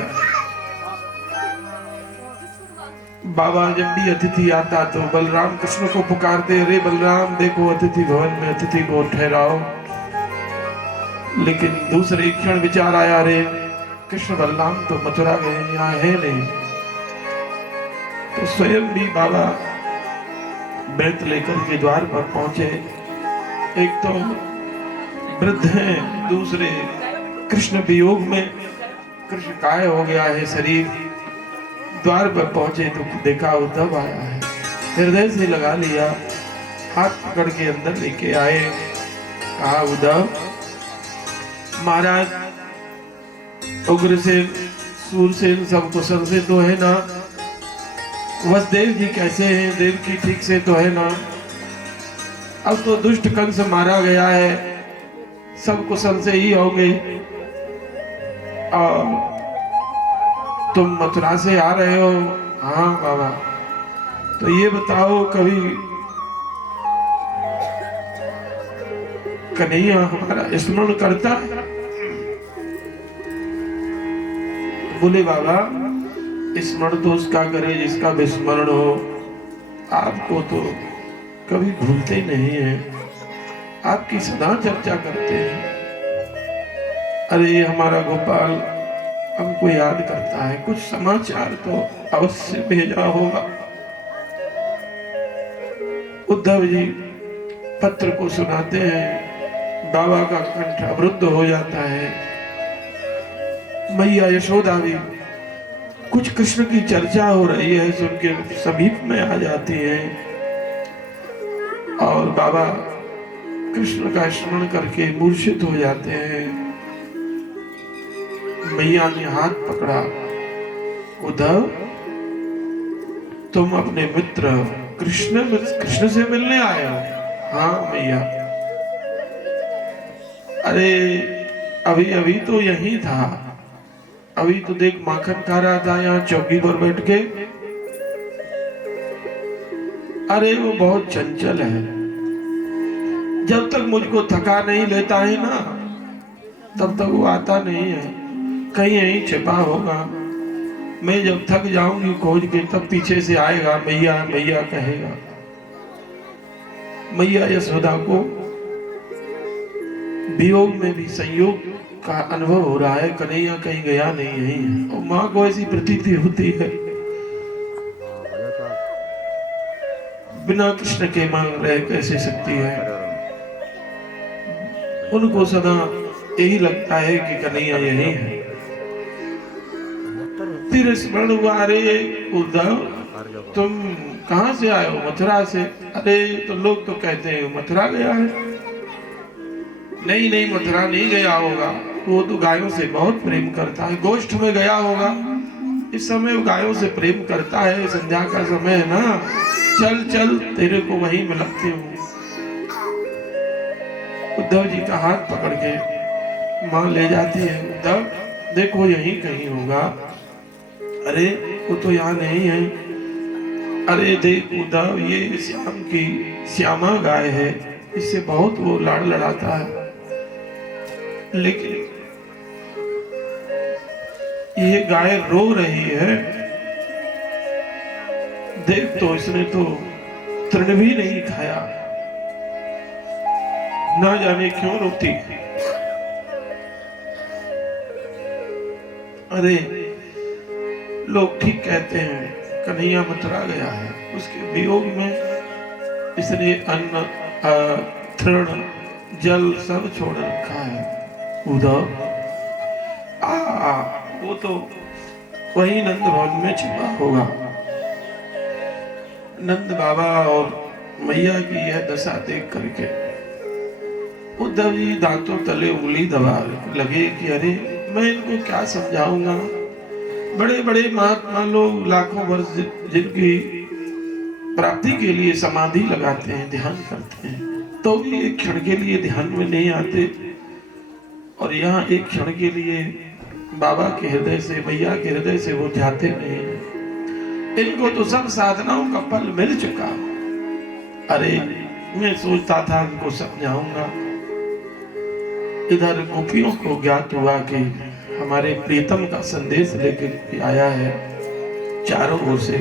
बाबा जब भी अतिथि आता तो बलराम कृष्ण को पुकारते, अरे बलराम देखो अतिथि भवन में अतिथि को ठहराओ। लेकिन दूसरे क्षण विचार आया, अरे कृष्ण बलराम तो मथुरा गए, यहाँ है नहीं। तो स्वयं भी बाबा बेत लेकर के द्वार पर पहुंचे। एक तो वृद्ध हैं, दूसरे कृष्ण वियोग में कृष्ण काय हो गया है शरीर। द्वार पर पहुंचे तो देखा उद्धव आया है, हृदय से लगा लिया, हाथ पकड़ के अंदर लेके आए। कहा, उद्धव महाराज, उग्रसेन सूरसेन सब कुशल से तो है ना? वसुदेव जी कैसे हैं? देवकी ठीक से तो है ना? अब तो दुष्ट कंस मारा गया है, सब कुशल से ही होंगे। और तुम मथुरा से आ रहे हो? हाँ बाबा। तो ये बताओ, कभी कन्हैया हमारा स्मरण करता है? बोले, बाबा स्मरण तो उसका करे जिसका विस्मरण हो, आपको तो कभी भूलते नहीं है, आपकी सदा चर्चा करते हैं। अरे हमारा गोपाल हमको याद करता है, कुछ समाचार तो अवश्य भेजा होगा। उद्धव जी पत्र को सुनाते हैं, बाबा का कंठ अवरुद्ध हो जाता है। मैया यशोदा भी कुछ कृष्ण की चर्चा हो रही है, सुन के समीप में आ जाती हैं और बाबा कृष्ण का स्मरण करके मूर्छित हो जाते हैं। मैया ने हाथ पकड़ा, उद्धव तुम अपने मित्र कृष्ण से मिलने आए हो? हाँ मैया। अरे अभी अभी तो यही था, अभी तो देख माखन खा रहा था यहाँ चौकी पर बैठ के। अरे वो बहुत चंचल है, जब तक मुझको थका नहीं लेता है ना तब तक वो आता नहीं है, कहीं यहीं छिपा होगा। मैं जब थक जाऊंगी खोज के तब पीछे से आएगा, मैया मैया कहेगा। मैया यशोदा को वियोग में भी संयोग का अनुभव हो रहा है, कन्हैया कहीं गया नहीं है। और माँ को ऐसी प्रतीति होती है बिना कृष्ण के मां रह कैसे सकती है। उनको सदा यही लगता है कि कन्हैया यही है। फिर स्मरण हुआ, अरे उद्धव तुम कहां से आए हो? मथुरा से। अरे तो लोग तो कहते हैं मथुरा गया है। नहीं नहीं, मथुरा नहीं गया होगा, वो तो गायों से बहुत प्रेम करता है, गोष्ठ में गया होगा। इस समय वो गायों से प्रेम करता है, संध्या का समय है ना, चल चल तेरे को वहीं मिलाती हूँ। उद्धव जी का हाथ पकड़ के मां ले जाती है। उद्धव देखो यहीं कहीं होगा। अरे वो तो यहाँ नहीं है। अरे देख उद्धव, ये श्याम की श्यामा गाय है, इससे बहुत वो लाड़ लड़ाता है, लेकिन ये गाय रो रही है, देख तो इसने तो तृण भी नहीं खाया, ना जाने क्यों रोती। अरे लोग ठीक कहते हैं कन्हैया मथुरा गया है, उसके वियोग में इसने अन्न तृण जल सब छोड़ रखा है। उद्धव वो तो वही नंद भवन में छिपा होगा। नंद बाबा और मैया की यह दशा देख करके उद्धव जी दांतों तले उंगली दबा लगे कि अरे मैं इनको क्या समझाऊंगा। बड़े बड़े महात्मा लोग लाखों वर्ष जिनकी प्राप्ति के लिए समाधि लगाते हैं, ध्यान करते हैं, तो भी एक क्षण के लिए ध्यान में नहीं आते। और यहाँ एक क्षण के लिए बाबा के हृदय से, मैया के हृदय से वो जाते नहीं। इनको तो सब साधनाओं का फल मिल चुका। अरे मैं सोचता था इनको समझाऊंगा, इधर गोपियों को ज्ञात हुआ कि हमारे प्रीतम का संदेश लेकर आया है। चारों ओर से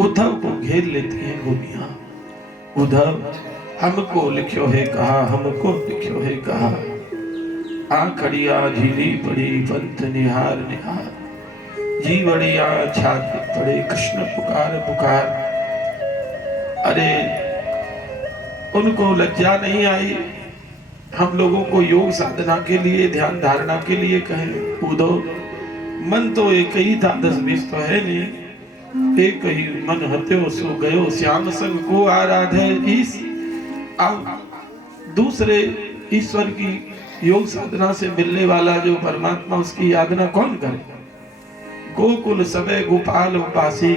उद्धव को घेर लेती हैं गोपियां। उद्धव हमको लिखो है कहा, हमको लिखो है कहा, आखड़िया झीली पड़ी पंथ निहार निहार, जीवड़िया छाती पड़े कृष्ण पुकार पुकार। अरे उनको लज्जा नहीं आई हम लोगों को योग साधना के लिए, ध्यान धारणा के लिए कहें? उद्धव मन तो एक ही था, 10-20 तो है नहीं। एक ही मन हत्यो सो गयो श्याम संग को आराधे ईश। अब दूसरे ईश्वर की योग साधना से मिलने वाला जो परमात्मा, उसकी यादना कौन करे? गोकुल सबे गोपाल उपासी,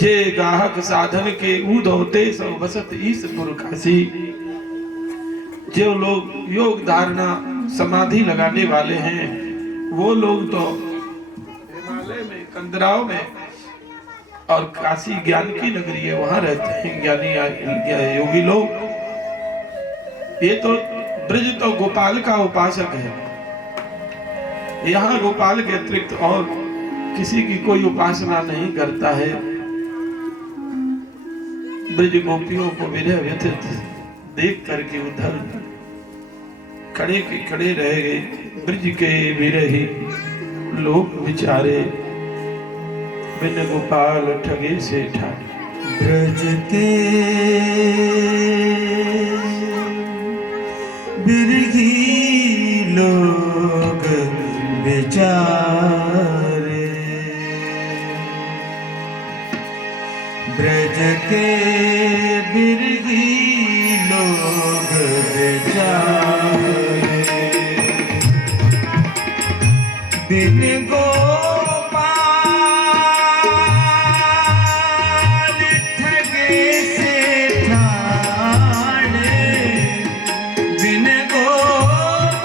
जे गाहक साधन के उदोते सब बसत ईश्वर काशी। जो लोग योग धारणा समाधि लगाने वाले हैं वो लोग तो हिमालय में, कंदराओं में और काशी ज्ञान की नगरी है, वहां रहते हैं ज्ञानी योगी लोग। ये तो ब्रज तो गोपाल का उपासक है, यहाँ गोपाल के अतिरिक्त और किसी की कोई उपासना नहीं करता है। ब्रज गोपियों को विरह व्यथित देख करके उद्धव खड़े के खड़े रह गए। ब्रज के विरही लोग बेचारे बिन गोपाल ठगे से ठागे। ब्रज के बिरही लोग बेचारे ब्रज के बिरगी लोग बेचारे बिन गोपाल ठगे से ठाणे बिन गोपाल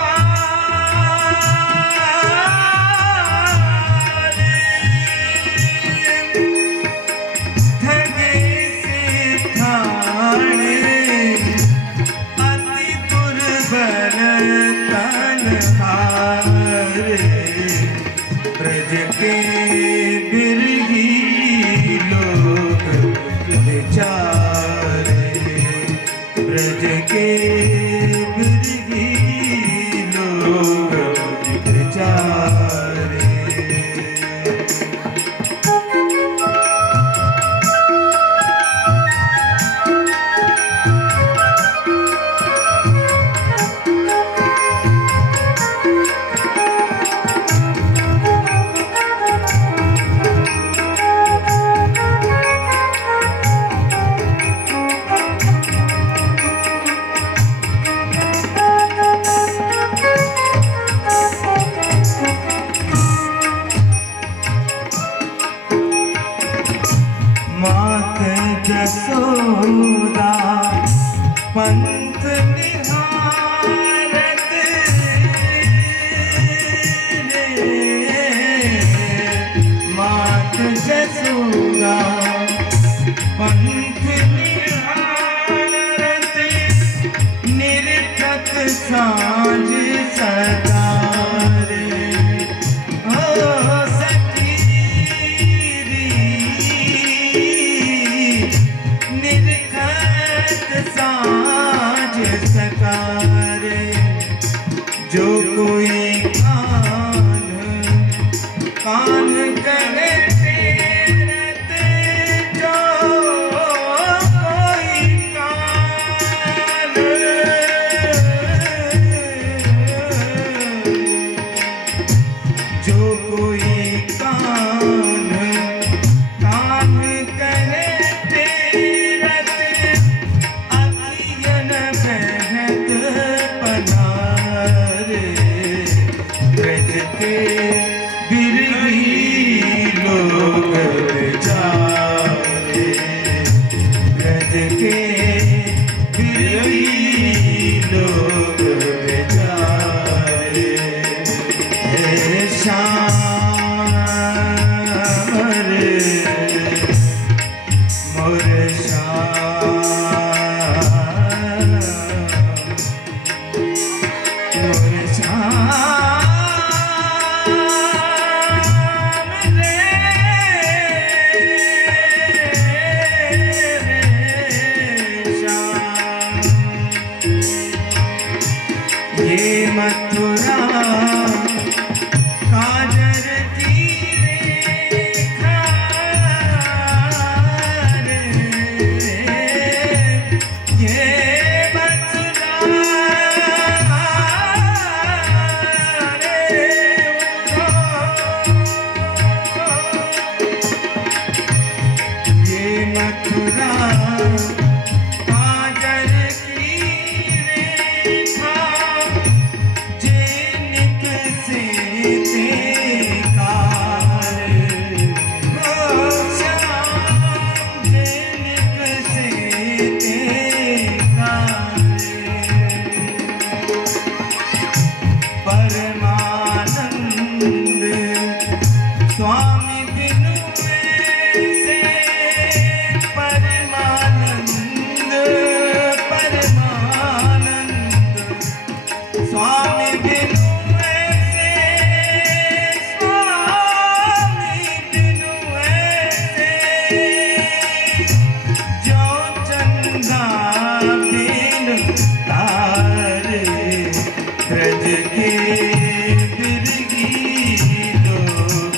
ठगे से ठाणे अति दुर्बल तनहारे ब्रज के बिरगी लोग बेचारे ब्रज के बिरगी लोग बेचारे मात जसोदा पंथ निहारत रे मात जसोदा पंथ निहारत निरखत सांझ सदा रे ओ साँझ सकारे जो कोई कान कान करे तेरत जो कोई कान जो कोई कान कान करे तेरत अखियन बहत पनारे ब्रज के बिरगी लोग बेचारे ब्रज के बिरगी लोग बेचारे हे श्याम रे मोर श्याम मोर श्याम रे श्याम ये मथुरा काजर की रेखा रे ये मथुरा रे ये मथुरा काजर की रेखा जिनक से तेकार हो श्याम जिनक से तेकार परमानंद स्वामी बिनु ऐसे परमानंद परमानंद स्वामी बिनु ऐसे स्वामी बिनु ऐसे जो चंदा बिन तारे ब्रज के बिरगी लोग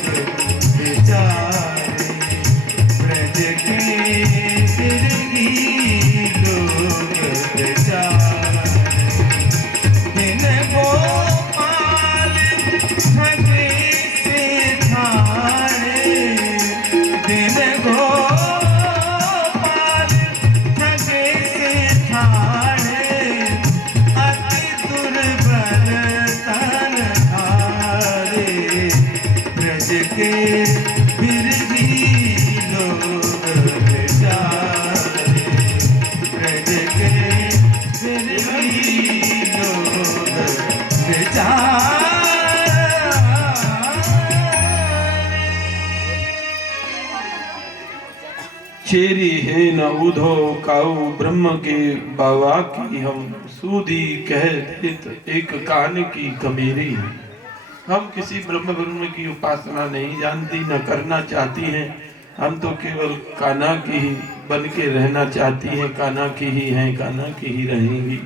ब्रज के बिरही लोग बेचारे, ब्रज के बिरही लोग बेचारे। चेरी है न उधो काऊ ब्रह्म के बाबा की हम सूदी कह देत एक कान की कमेरी। हम किसी ब्रह्म की उपासना नहीं जानती न करना चाहती हैं, हम तो केवल कान्हा की ही बन के रहना चाहती हैं, कान्हा की ही हैं, कान्हा की ही रहेंगी।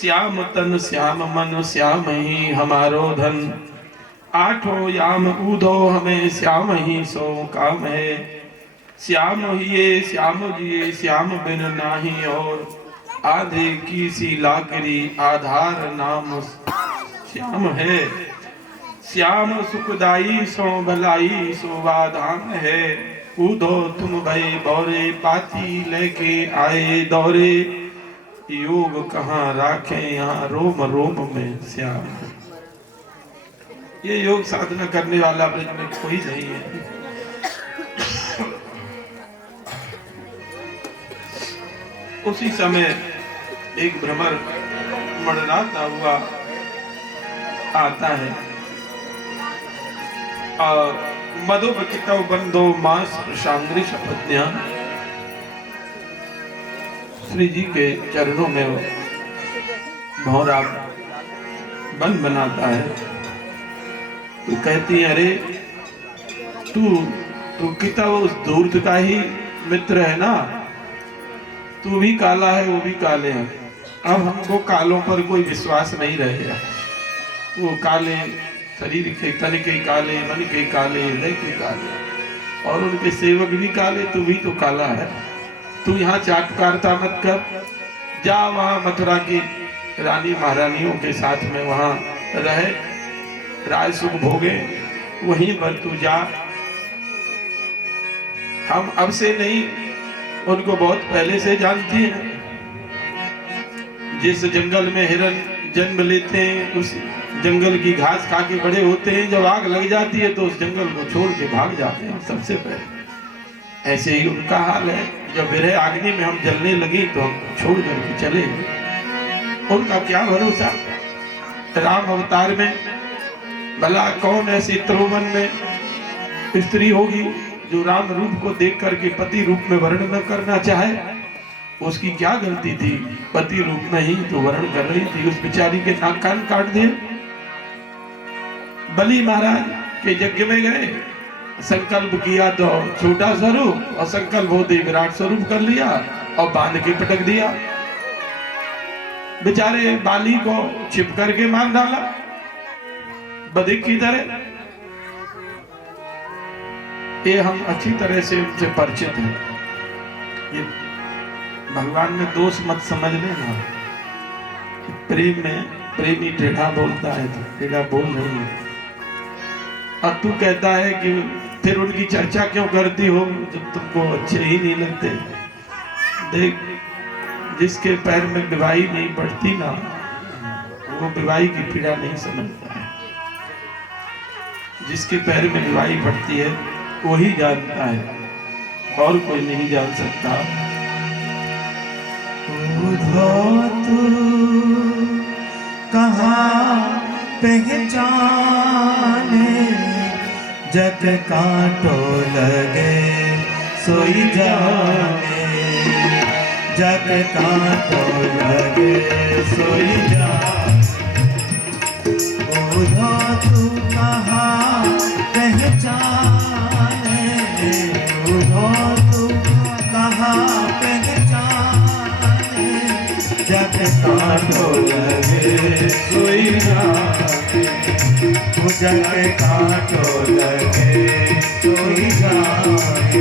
श्याम तन श्याम मन श्याम ही हमारो धन, आठों याम ऊधो हमें श्याम ही सो काम है। श्याम हिये श्याम जिये श्याम बिन नाही और, आधे की सी लाकरी आधार नाम श्याम है। श्याम सुखदाई सो भलाई सो वाधाम है, कूदो तुम भय बौरे पाती लेके आए दौरे। योग कहाँ राखे यहाँ रोम रोम में श्याम। ये योग साधना करने वाला ब्रज में कोई नहीं है। उसी समय एक भ्रमर मंडराता हुआ आता है और मधुबचितौ बंधो मास प्रशांग्री शपथ्या, श्री जी के चरणों में वो भौरा बन बनाता है। तो कहती है, अरे तू किता उस धूर्त का ही मित्र है ना, तू भी काला है वो भी काले हैं। अब हमको कालों पर कोई विश्वास नहीं रहेगा। वो काले शरीर के तन के काले, मन के काले, हृदय के काले, और उनके सेवक भी काले, तू भी तो काला है। तू यहाँ चाटकारता मत कर, जा वहाँ मथुरा की रानी महारानियों के साथ में वहाँ रहे, राज सुख भोगे, वहीं पर तू जा। हम अब से नहीं, उनको बहुत पहले से जानती हैं। जिस जंगल में हिरन जन्म लेते हैं, उस जंगल की घास खा के बड़े होते हैं। जब आग लग जाती है तो उस जंगल को छोड़ के भाग जाते हैं सबसे पहले। ऐसे ही उनका हाल है। जब विरह अग्नि में हम जलने लगे तो हम छोड़ करके चले। उनका क्या भरोसा। राम अवतार में भला कौन ऐसी त्रिभुवन में स्त्री होगी जो राम रूप को देख करके पति रूप में वर्ण न करना चाहे। उसकी क्या गलती थी, पति रूप में ही तो वर्ण कर रही थी। उस बेचारी के नाक कान काट दिए। बलि महाराज के यज्ञ में गए, संकल्प किया तो छोटा स्वरूप, और संकल्प होते विराट स्वरूप कर लिया और बांध के पटक दिया। बेचारे बाली को छिप करके मार डाला बधिक की तरह। ये हम अच्छी तरह से उनसे परिचित हैं। ये भगवान में दोष मत समझ लेना। प्रेम में प्रेमी टेढ़ा बोलता है तो टेढ़ा बोल रही है, और तू कहता है कि फिर उनकी चर्चा क्यों करती हो जब तुमको अच्छे ही नहीं लगते। देख, जिसके पैर में विवाही नहीं पड़ती ना, वो विवाही की पीड़ा नहीं समझता है। जिसके पैर में विवाही पड़ती है वही जानता है, और कोई नहीं जान सकता। उधो तू कहाँ पहचाने, जग कांटो लगे सोई जाने, जग कांटो लगे सोई जाने। उधो तू कहाँ पहचाने, उधो तू कहाँ पहचाने, जग कांटो लगे सोई जाने, जग कांटो लगे सोई जाने।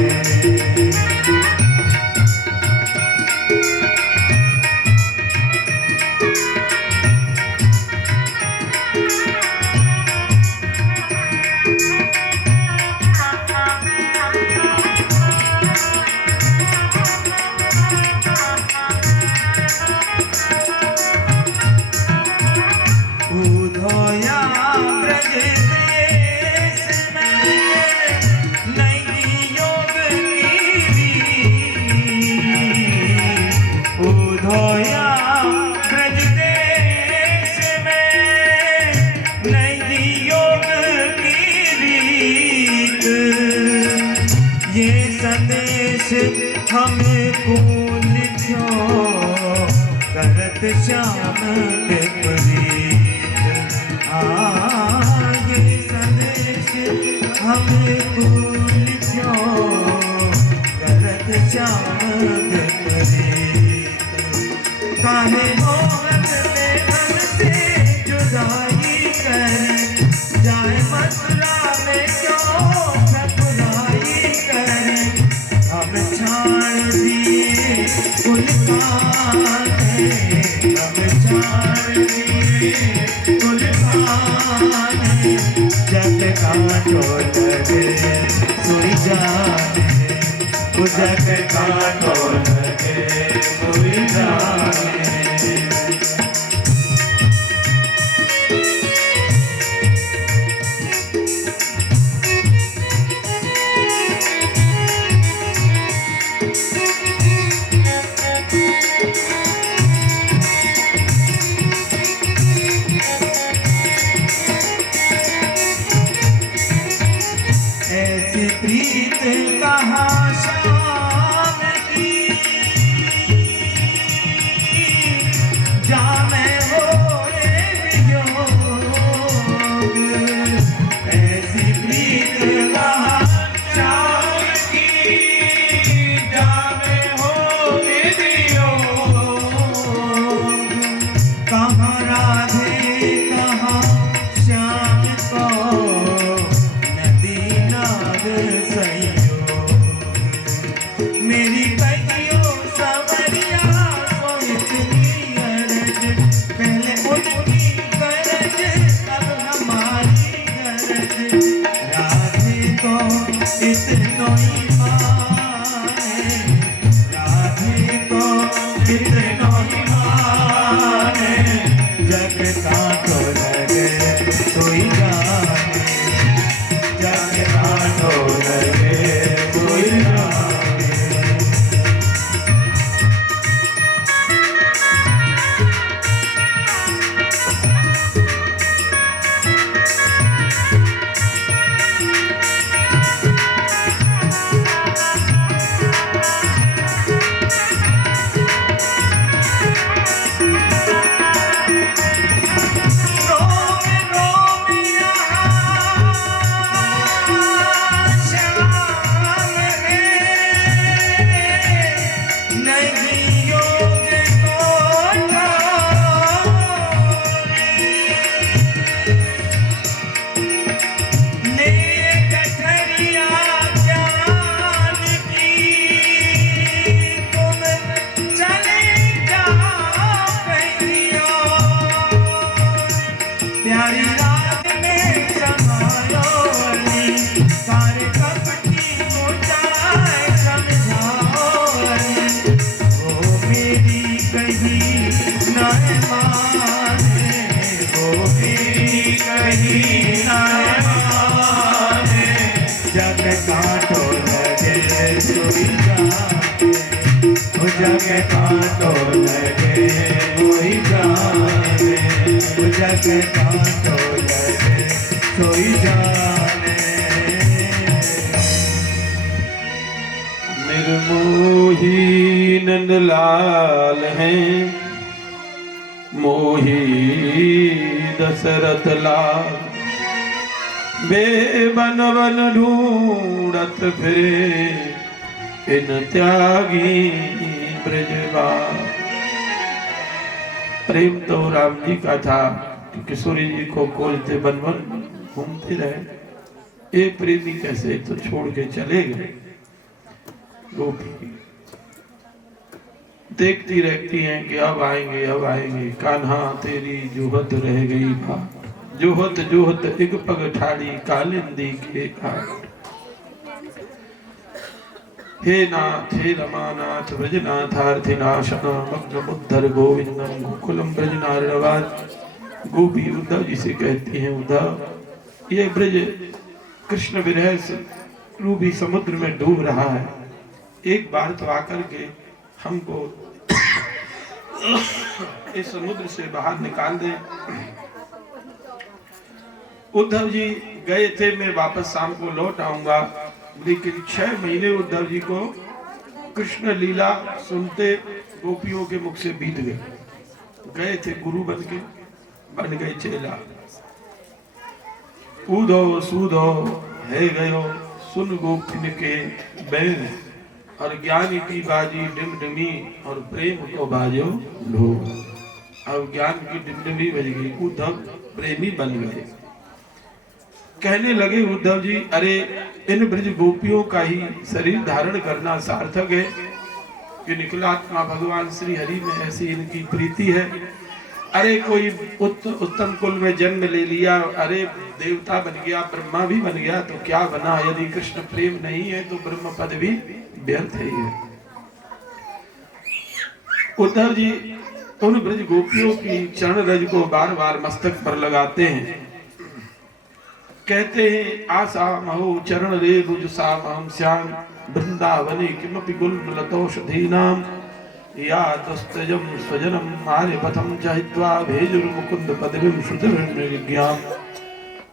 उधोया ब्रज देश हमें कूल क्यों करत श्याम के प्रीत। ये संदेश हमें कूल क्यों करत श्याम के प्रीत। काहे मोहन में हमसे जुदाई कर जाए मथुरा में क्यों ठकुराई कर। हम छाड़ दिए कुल खाने, हम छाड़ दिए कुल खाने। जग काटो लगे सुई जाने, जग काटो लगे सुई जाने। ऐसी प्रीत कहाँ शाम की, जामे होए वियोग। ऐसी प्रीत कहाँ शाम की, जामे होए वियोग। कहाँ राधे कहाँ श्याम को संयोग। मेरी कहियो सवरिया को इतनी अरज, पहले उनकी गरज अब हमारी गरज। राधे को इतनो ही माने, राधे को इतनो ही माने। जग काटो लगे कोई जाने, जग काटो लगे कोई जाने। प्यारी रात में समायो अली, सारे कपटी को जाए समझाओ अली। वो मेरी कही न माने, वो मेरी कही न माने। जग काटो लगे सोई जाने, जग काटो लगे वही जाने। जग काटो लगे सोई जाने। निर्मोही नंदलाल हैं, मोही दशरथ लाल। बेबन वन ढूंढत फिरे, इन त्यागी ब्रजवाल। प्रेम तो राम जी का था कि किशोरी जी को खोजते वन वन घूमते रहे। एक प्रेमी कैसे तो छोड़ के चले गए। गोपी देखती रहती हैं कि अब आएंगे अब आएंगे। कान्हा तेरी जोहत रह गई बात, जोहत जोहत एक पग ठाड़ी कालिंदी के घाट। हे नाथ हे रमानाथ ब्रजनाथ आर्थिनाशना मग्न उद्धर गोविंदम गोकुलम ब्रजनारवाद। गोपी उद्धव जी से कहती हैं, उद्धव ये ब्रज कृष्ण विरह रूपी समुद्र में डूब रहा है, एक बार तो आकर के हमको इस समुद्र से बाहर निकाल दे। उद्धव जी गए थे, मैं वापस शाम को लौट आऊंगा, लेकिन 6 महीने उद्धव जी को कृष्ण लीला सुनते गोपियों के मुख से बीत गए थे गुरु बन गए चेला। कूदो सूदो है गयो सुन गोपिन के बैन, और ज्ञान की बाजी डिमडिमी और प्रेम को बाजो लो। अब ज्ञान की डिमडिमी बज गई, उद्धव प्रेमी बन गए। कहने लगे उद्धव जी, अरे इन ब्रज गोपियों का ही शरीर धारण करना सार्थक है कि निखिलात्मा भगवान श्री हरि में ऐसी इनकी प्रीति है। अरे कोई उत्तम कुल में जन्म ले लिया, अरे देवता बन गया, ब्रह्मा भी बन गया तो क्या बना, यदि कृष्ण प्रेम नहीं है तो ब्रह्म पद भी व्यर्थ ही है। उद्धव जी उन ब्रज गोपियों की चरण रज को बार बार मस्तक पर लगाते हैं, कहते हैं आशा महो चरण रे रुज साम श्याम वृंदावने किमपि गुल्मलतौषधीनाम या दुस्तजम स्वजनम आर्य पथम चहित्वा भेजुर मुकुंद पदविम श्रुतिर्ज्ञान।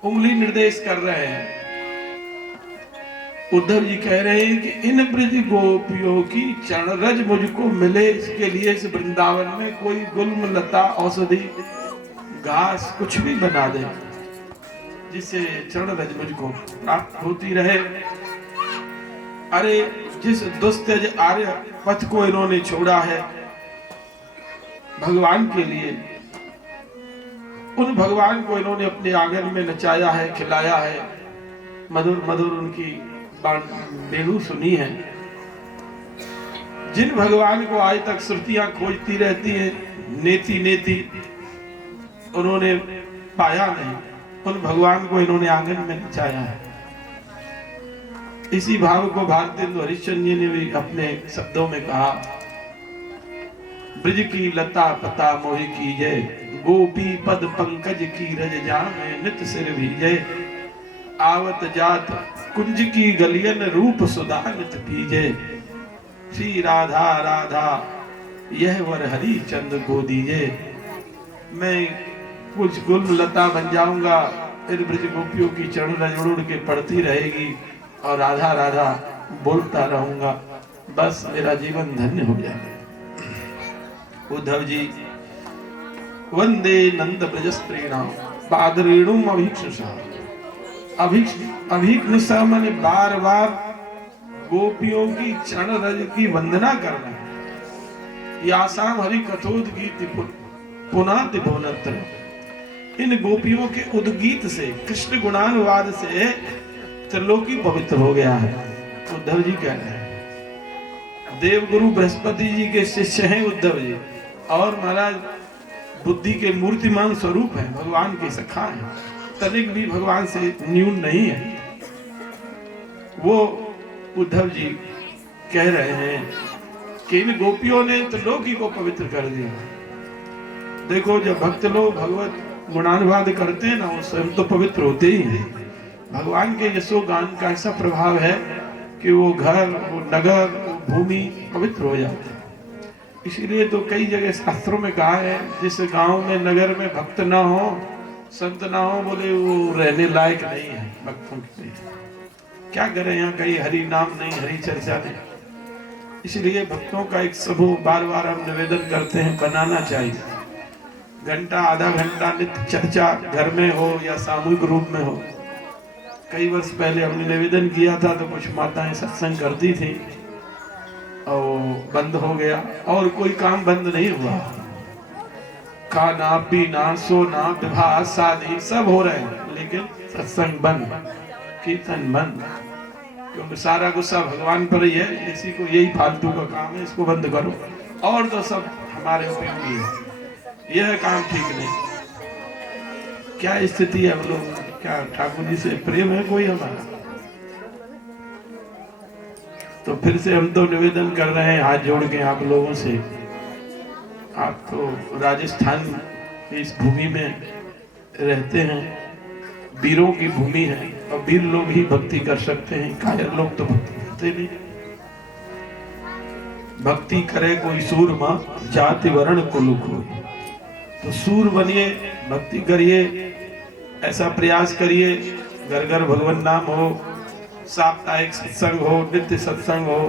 उंगली निर्देश कर रहे हैं। उद्धव जी कह रहे हैं कि इन ब्रज गोपियों की चरण रज मुझको मिले, इसके लिए इस वृंदावन में कोई गुल्म लता औषधि घास कुछ भी बना दे जिससे चरण रज मुझको प्राप्त होती रहे। अरे जिस दुस्तज आर्य पथ को इन्होंने छोड़ा है भगवान के लिए, उन भगवान को इन्होंने अपने आंगन में नचाया है, खिलाया है, मधुर मधुर उनकी वेणु सुनी है। जिन भगवान को आज तक श्रुतियां खोजती रहती हैं, नेति नेति उन्होंने पाया नहीं, उन भगवान को इन्होंने आंगन में नचाया है। इसी भाव को भारतेंदु हरिश्चंद्र जी ने भी अपने शब्दों में कहा, ब्रज की लता पता मोहि की जय, गोपी पद पंकज की रज जामे नित सिर भीजे, आवत जात कुंज की गलियन रूप सुधा नित भीजे, श्री राधा राधा यह वर हरि चंद को दीजे। मैं कुछ गुल लता बन जाऊंगा, फिर ब्रज गोपियों की चरण रज उड़ के पड़ती रहेगी और राधा राधा बोलता रहूंगा, बस मेरा जीवन धन्य हो जाएगा। उद्धव जी वंदे नंद ब्रज स्त्रीणाम पादरेणुम अभीक्षसा, अभीक्षसा माने बार बार गोपियों की चरण रज की वंदना करना है। यासाम हरि कथोद गीत पुनः त्रिभुवनत्र, इन गोपियों के उद्गीत से, कृष्ण गुणानुवाद से त्रिलोकी पवित्र हो गया है। उद्धव जी कह रहे हैं, देवगुरु बृहस्पति जी के शिष्य हैं उद्धव जी, और महाराज बुद्धि के मूर्तिमान स्वरूप है, भगवान के सखा है, तनिक भी भगवान से न्यून नहीं है। वो उद्धव जी कह रहे हैं कि इन गोपियों ने त्रिलोकी को पवित्र कर दिया। देखो जब भक्त लोग भगवत गुणानुवाद करते हैं ना, वो स्वयं तो पवित्र होते ही हैं। भगवान के यशो गान का ऐसा प्रभाव है कि वो घर, वो नगर, वो भूमि पवित्र हो जाते हैं। इसीलिए तो कई जगह शास्त्रों में कहा है, जिस गांव में नगर में भक्त ना हो, संत ना हो, बोले वो रहने लायक नहीं है भक्तों के लिए। क्या करें, यहाँ कहीं हरि नाम नहीं, हरि चर्चा नहीं। इसलिए भक्तों का एक समूह बार बार हम निवेदन करते हैं बनाना चाहिए। घंटा आधा घंटा नित्य चर्चा घर में हो या सामूहिक रूप में हो। कई वर्ष पहले हमने निवेदन किया था तो कुछ माताएं सत्संग करती थी और बंद हो गया, और कोई काम बंद नहीं हुआ। खाना पीना सोना विवाह शादी सब हो रहे हैं, लेकिन सत्संग बंद, कीर्तन बंद, क्योंकि सारा गुस्सा भगवान पर ही है। इसी को यही फालतू का काम है, इसको बंद करो, और तो सब हमारे उपयोगी है, यह काम ठीक नहीं। क्या स्थिति है हम लोग, क्या ठाकुर जी से प्रेम है कोई हमारा? तो फिर से हम तो निवेदन कर रहे हैं हाथ जोड़ के आप लोगों से। आप तो राजस्थान की इस भूमि में रहते हैं, वीरों की भूमि है, और वीर लोग ही भक्ति कर सकते हैं, कायर लोग तो भक्ति करते नहीं। भक्ति करे कोई सूरमा, जाति वर्ण कुल कोई। तो सूर बनिए, भक्ति करिए, ऐसा प्रयास करिए, घर घर भगवान नाम हो, साप्ताहिक सत्संग हो, नित्य सत्संग हो,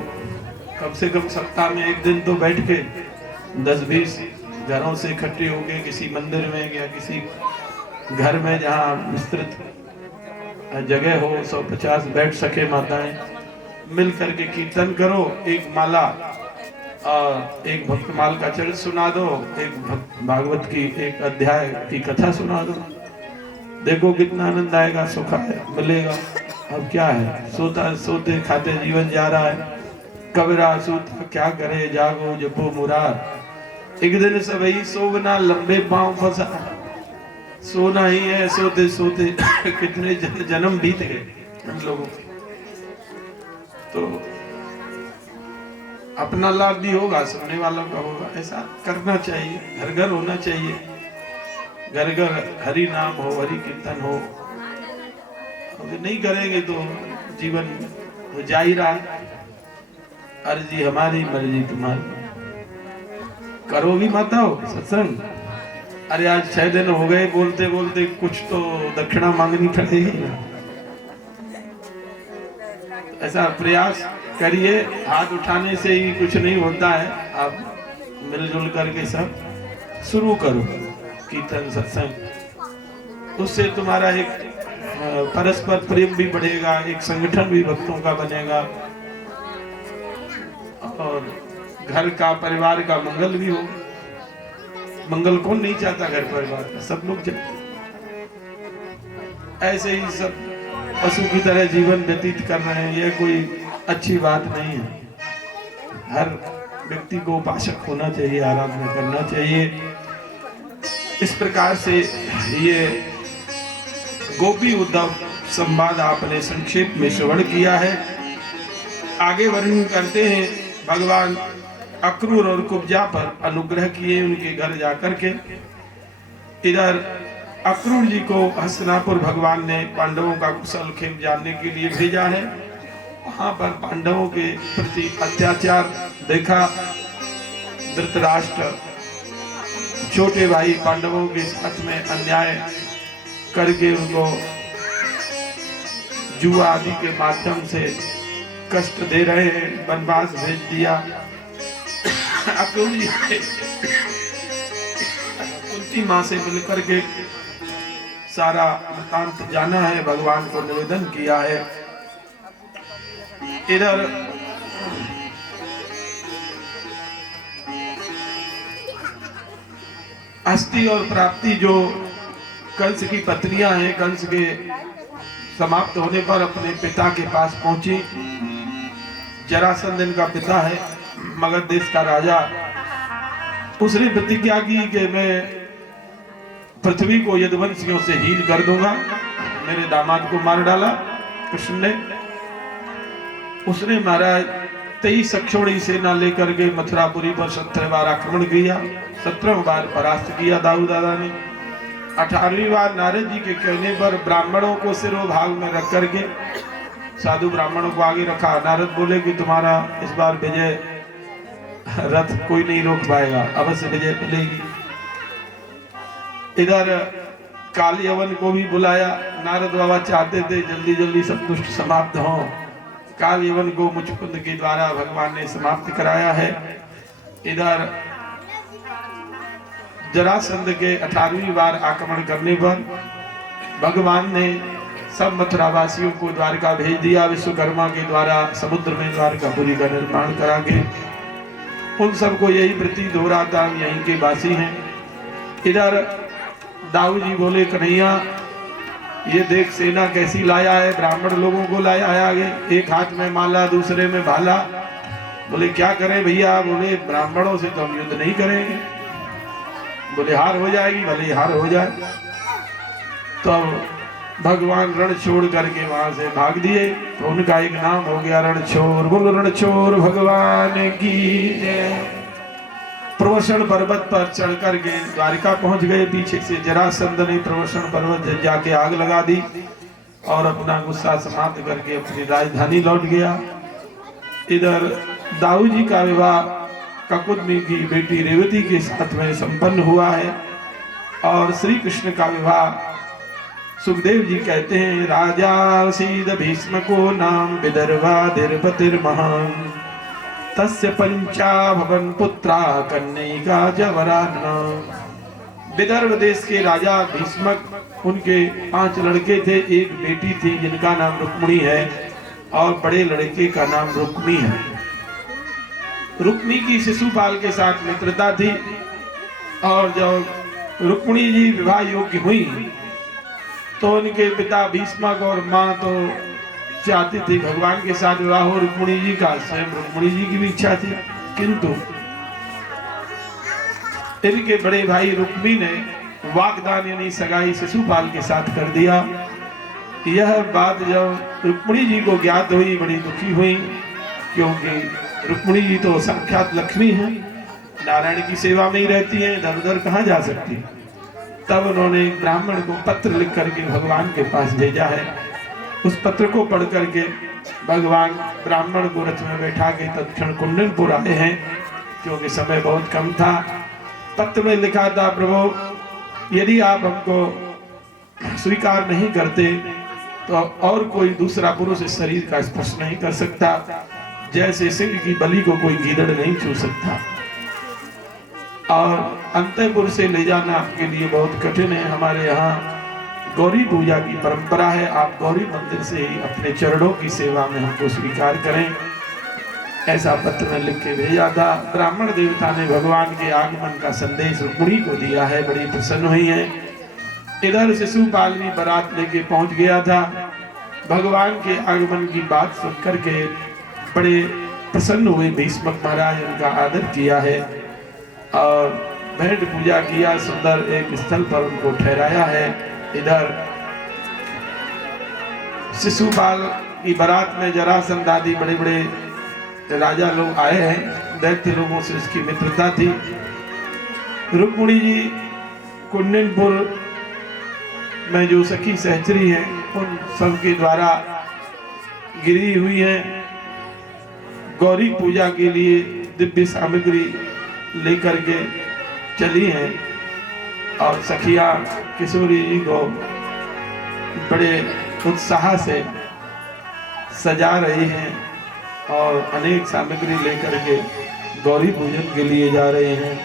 कम से कम सप्ताह में एक दिन तो बैठ के 10-20 घरों से इकट्ठे होके किसी मंदिर में या किसी घर में जहाँ विस्तृत जगह हो, 150 बैठ सके माताएं, मिल करके कीर्तन करो, एक माला और एक भक्तमाल का चरित्र सुना दो, एक भागवत की एक अध्याय की कथा सुना दो, देखो कितना आनंद आएगा, सुख मिलेगा। अब क्या है, सोते खाते जीवन जा रहा है। कबीरा सूता क्या करे, जागो जपो मुरार। एक दिन सबई सोवना लंबे पांव फंसा, सोना ही है सोते सोते कितने जन्म बीत गए हम लोगों के। तो अपना लाभ भी होगा, सुनने वालों का होगा, ऐसा करना चाहिए, घर घर होना चाहिए, घर घर हरि नाम हो, हरि कीर्तन हो। अगर नहीं करेंगे तो जीवन हो जा ही रहा, अर्जी हमारी मर्जी तुम्हारी। करोगी माता हो सत्संग, अरे आज 6 दिन हो गए बोलते बोलते, कुछ तो दक्षिणा मांगनी पड़ेगी। ऐसा प्रयास करिए, हाथ उठाने से ही कुछ नहीं होता है, आप मिलजुल करके सब शुरू करो कीर्तन सत्संग। उससे तुम्हारा एक परस्पर प्रेम भी बढ़ेगा, एक संगठन भी भक्तों का बनेगा और घर का परिवार का मंगल भी हो। मंगल कौन नहीं चाहता घर परिवार का, सब लोग चाहते। ऐसे ही सब पशु की तरह जीवन व्यतीत कर रहे हैं, यह कोई अच्छी बात नहीं है। हर व्यक्ति को उपासक होना चाहिए, आराधना करना चाहिए। इस प्रकार से ये गोपी उद्धव संवाद आपने संक्षेप में श्रवण किया है। आगे वर्णन करते हैं भगवान अक्रूर और कुब्जा पर अनुग्रह किए उनके घर जाकर के। इधर अक्रूर जी को हस्तिनापुर भगवान ने पांडवों का कुशल क्षेम जानने के लिए भेजा है। वहां पर पांडवों के प्रति अत्याचार देखा। धृतराष्ट्र छोटे भाई पांडवों के साथ में अन्याय करके उनको जुआ आदि के माध्यम से कष्ट दे रहे हैं, वनवास भेज दिया। अक्रूर जी कुंती मां से मिलकर के सारा वृत्तांत जाना है, भगवान को निवेदन किया है। इधर अस्थि और प्राप्ति जो कंस की पत्नियां हैं, कंस के समाप्त होने पर अपने पिता के पास पहुंची। जरासंध इनका पिता है, मगध देश का राजा। उसने प्रतिज्ञा की कि मैं पृथ्वी को यदुवंशियों से हीन कर दूंगा। मेरे दामाद को मार डाला कृष्ण ने। उसने महाराज 23 अक्षौणी सेना लेकर के मथुरापुरी पर 17 बार आक्रमण किया, 17 बार परास्त किया दाऊ दादा ने। 18वीं बार नारद जी के कहने पर ब्राह्मणों को सिरोभाग में रख करके, साधु ब्राह्मणों को आगे रखा। नारद बोले कि तुम्हारा इस बार विजय रथ कोई नहीं रोक पाएगा, अवश्य विजय मिलेगी। इधर काल यवन को भी बुलाया। नारद बाबा चाहते थे जल्दी जल्दी सब दुष्ट समाप्त हों। काल यवन को मुचकुंद के द्वारा भगवान ने समाप्त कराया है। इधर जरासंध के 18वीं बार आक्रमण करने पर भगवान ने सब मथुरावासियों को द्वारका भेज दिया। विश्वकर्मा के द्वारा समुद्र में द्वारकापुरी का निर्माण करा के उन सबको यही प्रतीत हो रहा था यहीं के वासी हैं। इधर दाऊ जी बोले कन्हैया ये देख सेना कैसी लाया है, ब्राह्मण लोगों को लाया है आगे, एक हाथ में माला दूसरे में भाला। बोले क्या करें भैया? बोले ब्राह्मणों से तो हम युद्ध नहीं करेंगे। बोले हार हो जाएगी, भले हार हो जाए। तो भगवान रण छोड़ करके वहां से भाग दिए। तो उनका एक नाम हो गया रणछोर। बोलो रणछोर भगवान की जय। प्रवसन पर्वत पर चढ़ करके द्वारिका पहुंच गए। पीछे से जरासंध ने प्रवसन पर्वत जाके आग लगा दी और अपना गुस्सा समाप्त करके अपनी राजधानी लौट गया। इधर दाऊ जी का विवाह ककुदमी की बेटी रेवती के साथ में संपन्न हुआ है। और श्री कृष्ण का विवाह सुखदेव जी कहते हैं राजा सीद भीष्म को नाम विदर्भा महान। तस्य पंचा भवन पुत्रा कन्यका जवरान। विदर्भ देश के राजा भीष्मक, उनके 5 लड़के थे, एक बेटी थी जिनका नाम रुक्मिणी है और बड़े लड़के का नाम रुक्मी है। रुक्मी की शिशुपाल के साथ मित्रता थी और जब रुक्मिणी जी विवाह योग्य हुई तो उनके पिता भीष्मक और मां तो चाहती थी भगवान के साथ विवाह हो रुक्मिणी जी का, स्वयं रुक्मिणी जी की भी इच्छा थी, किंतु इनके बड़े भाई रुक्मी ने वागदान यानी सगाई शिशुपाल के साथ कर दिया। यह बात जब रुक्मिणी जी को ज्ञात हुई, बड़ी दुखी हुई, क्योंकि रुक्मिणी जी तो साक्षात लक्ष्मी है, नारायण की सेवा में ही रहती है, इधर उधर कहाँ जा सकती। तब उन्होंने ब्राह्मण को पत्र लिख करके भगवान के पास भेजा है। उस पत्र को पढ़ करके भगवान ब्राह्मण को रथ में बैठा के तत्क्षण कुंडनपुर आए हैं, क्योंकि समय बहुत कम था। पत्र में लिखा था, प्रभु यदि आप हमको स्वीकार नहीं करते तो और कोई दूसरा पुरुष इस शरीर का स्पर्श नहीं कर सकता, जैसे सिंह की बलि को कोई गीदड़ नहीं छू सकता, और अंतःपुर से ले जाना आपके लिए बहुत कठिन है। हमारे यहाँ गौरी पूजा की परंपरा है, आप गौरी मंदिर से ही अपने चरणों की सेवा में हमको स्वीकार करें। ऐसा पत्र में लिख के भेजा था। ब्राह्मण देवता ने भगवान के आगमन का संदेश रुक्मिणी को दिया है, बड़ी प्रसन्न हुई है। इधर शिशुपाल भी बारात लेके पहुंच गया था। भगवान के आगमन की बात सुन करके बड़े प्रसन्न हुए भीष्मक महाराज, उनका आदर किया है और भेंट पूजा किया, सुंदर एक स्थल पर उनको ठहराया है। इधर शिशुपाल की बारात में जरासंध आदि बड़े बड़े राजा लोग आए हैं, दैत्य लोगों से उसकी मित्रता थी। रुक्मिणी जी कुंडनपुर में जो सखी सहचरी हैं उन सबके द्वारा गिरी हुई है। गौरी पूजा के लिए दिव्य सामग्री लेकर के चली हैं और सखिया किशोरी जी को बड़े उत्साह से सजा रही हैं और अनेक सामग्री लेकर के गौरी पूजन के लिए जा रहे हैं।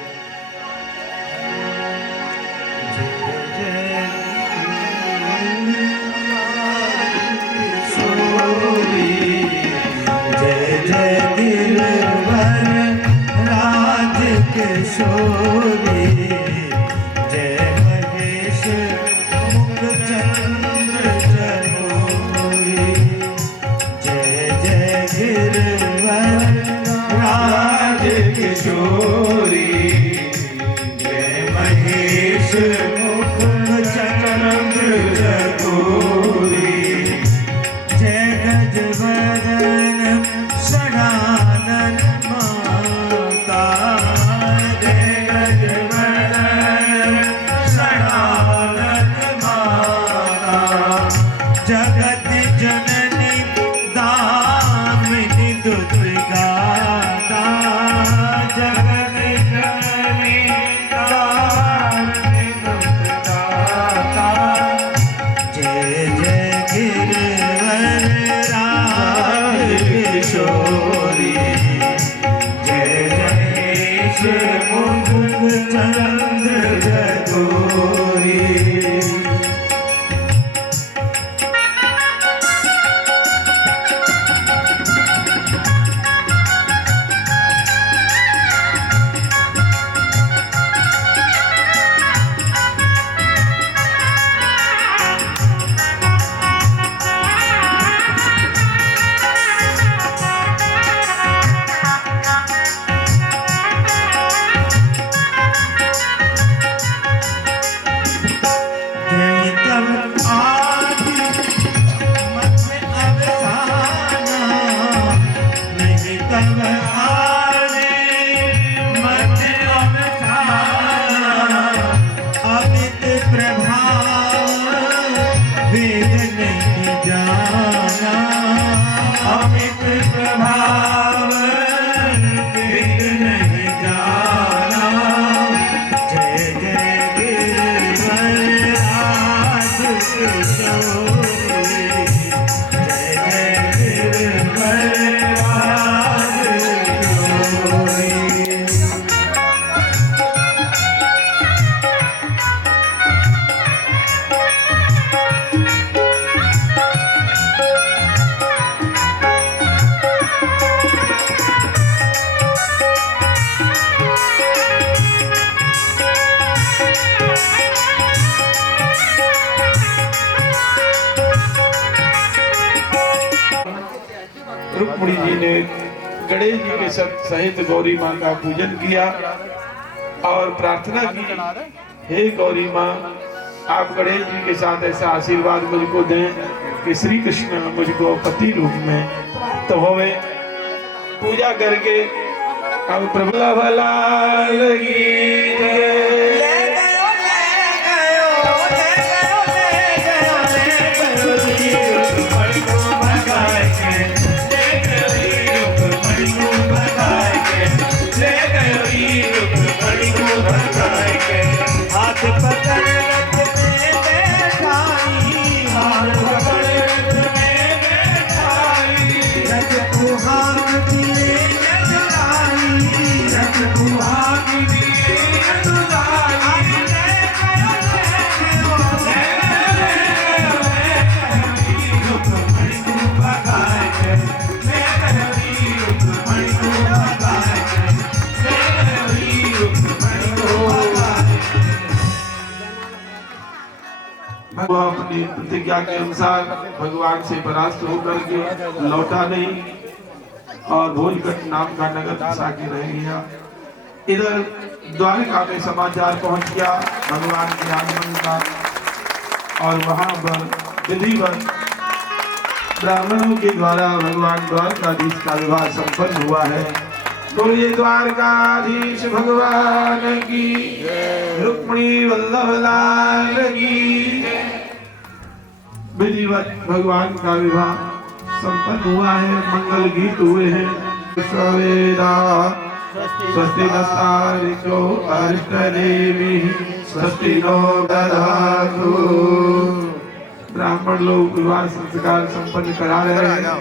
जय जय गिरवर राज किशोरी, जय महेश मुख चंद्र चकोरी, जय जय गिरवर राज किशोरी, जय महेश मुख चंद्र चकोरी, जय गजवदन षडानन माता, जय गजवदन षडानन माता, जगत जननी दामिनी दुर्गाता, जगत जननी दामिनी दुर्गाता, जय जय गिरवर राज किशोरी, जय महेश मुख चंद्र चकोरी। रुक्मिणी जी ने गणेश जी के सहित गौरी माँ का पूजन किया और प्रार्थना की, हे गौरी माँ, आप गणेश जी के साथ ऐसा आशीर्वाद मुझको दें कि श्री कृष्ण मुझको पति रूप में तो होवे। पूजा करके अब प्रभु भला लगी हाथ पकड़ रथ में बैठाई, हाथ पकड़ रथ में बैठाई, रथ को हाथ दिए नजराई, रथ को हाथ दिए नजराई। रुक्मिणी को भगाए के, ले गई रुक्मिणी को भगाए के, ले गई रुक्मिणी को भगाए। वो अपनी प्रतिज्ञा के अनुसार भगवान से परास्त होकर के लौटा नहीं और भोजगढ़ नाम का नगर बसा के रह गया। इधर द्वारका में समाचार पहुंच गया भगवान के आगमन का और वहां पर विधिवत ब्राह्मणों के द्वारा भगवान द्वारकाधीश का विवाह संपन्न हुआ है। बोलिए द्वारकाधीश भगवान की, रुक्मिणी वल्लभ लाल की। विधिवत भगवान का विवाह संपन्न हुआ है, मंगल गीत हुए हैं। सवेरा स्वस्ति नस्तारिको अरिष्टदेवी स्वस्ति नो दधातु। ब्राह्मण लोग विवाह संस्कार संपन्न करा रहे हैं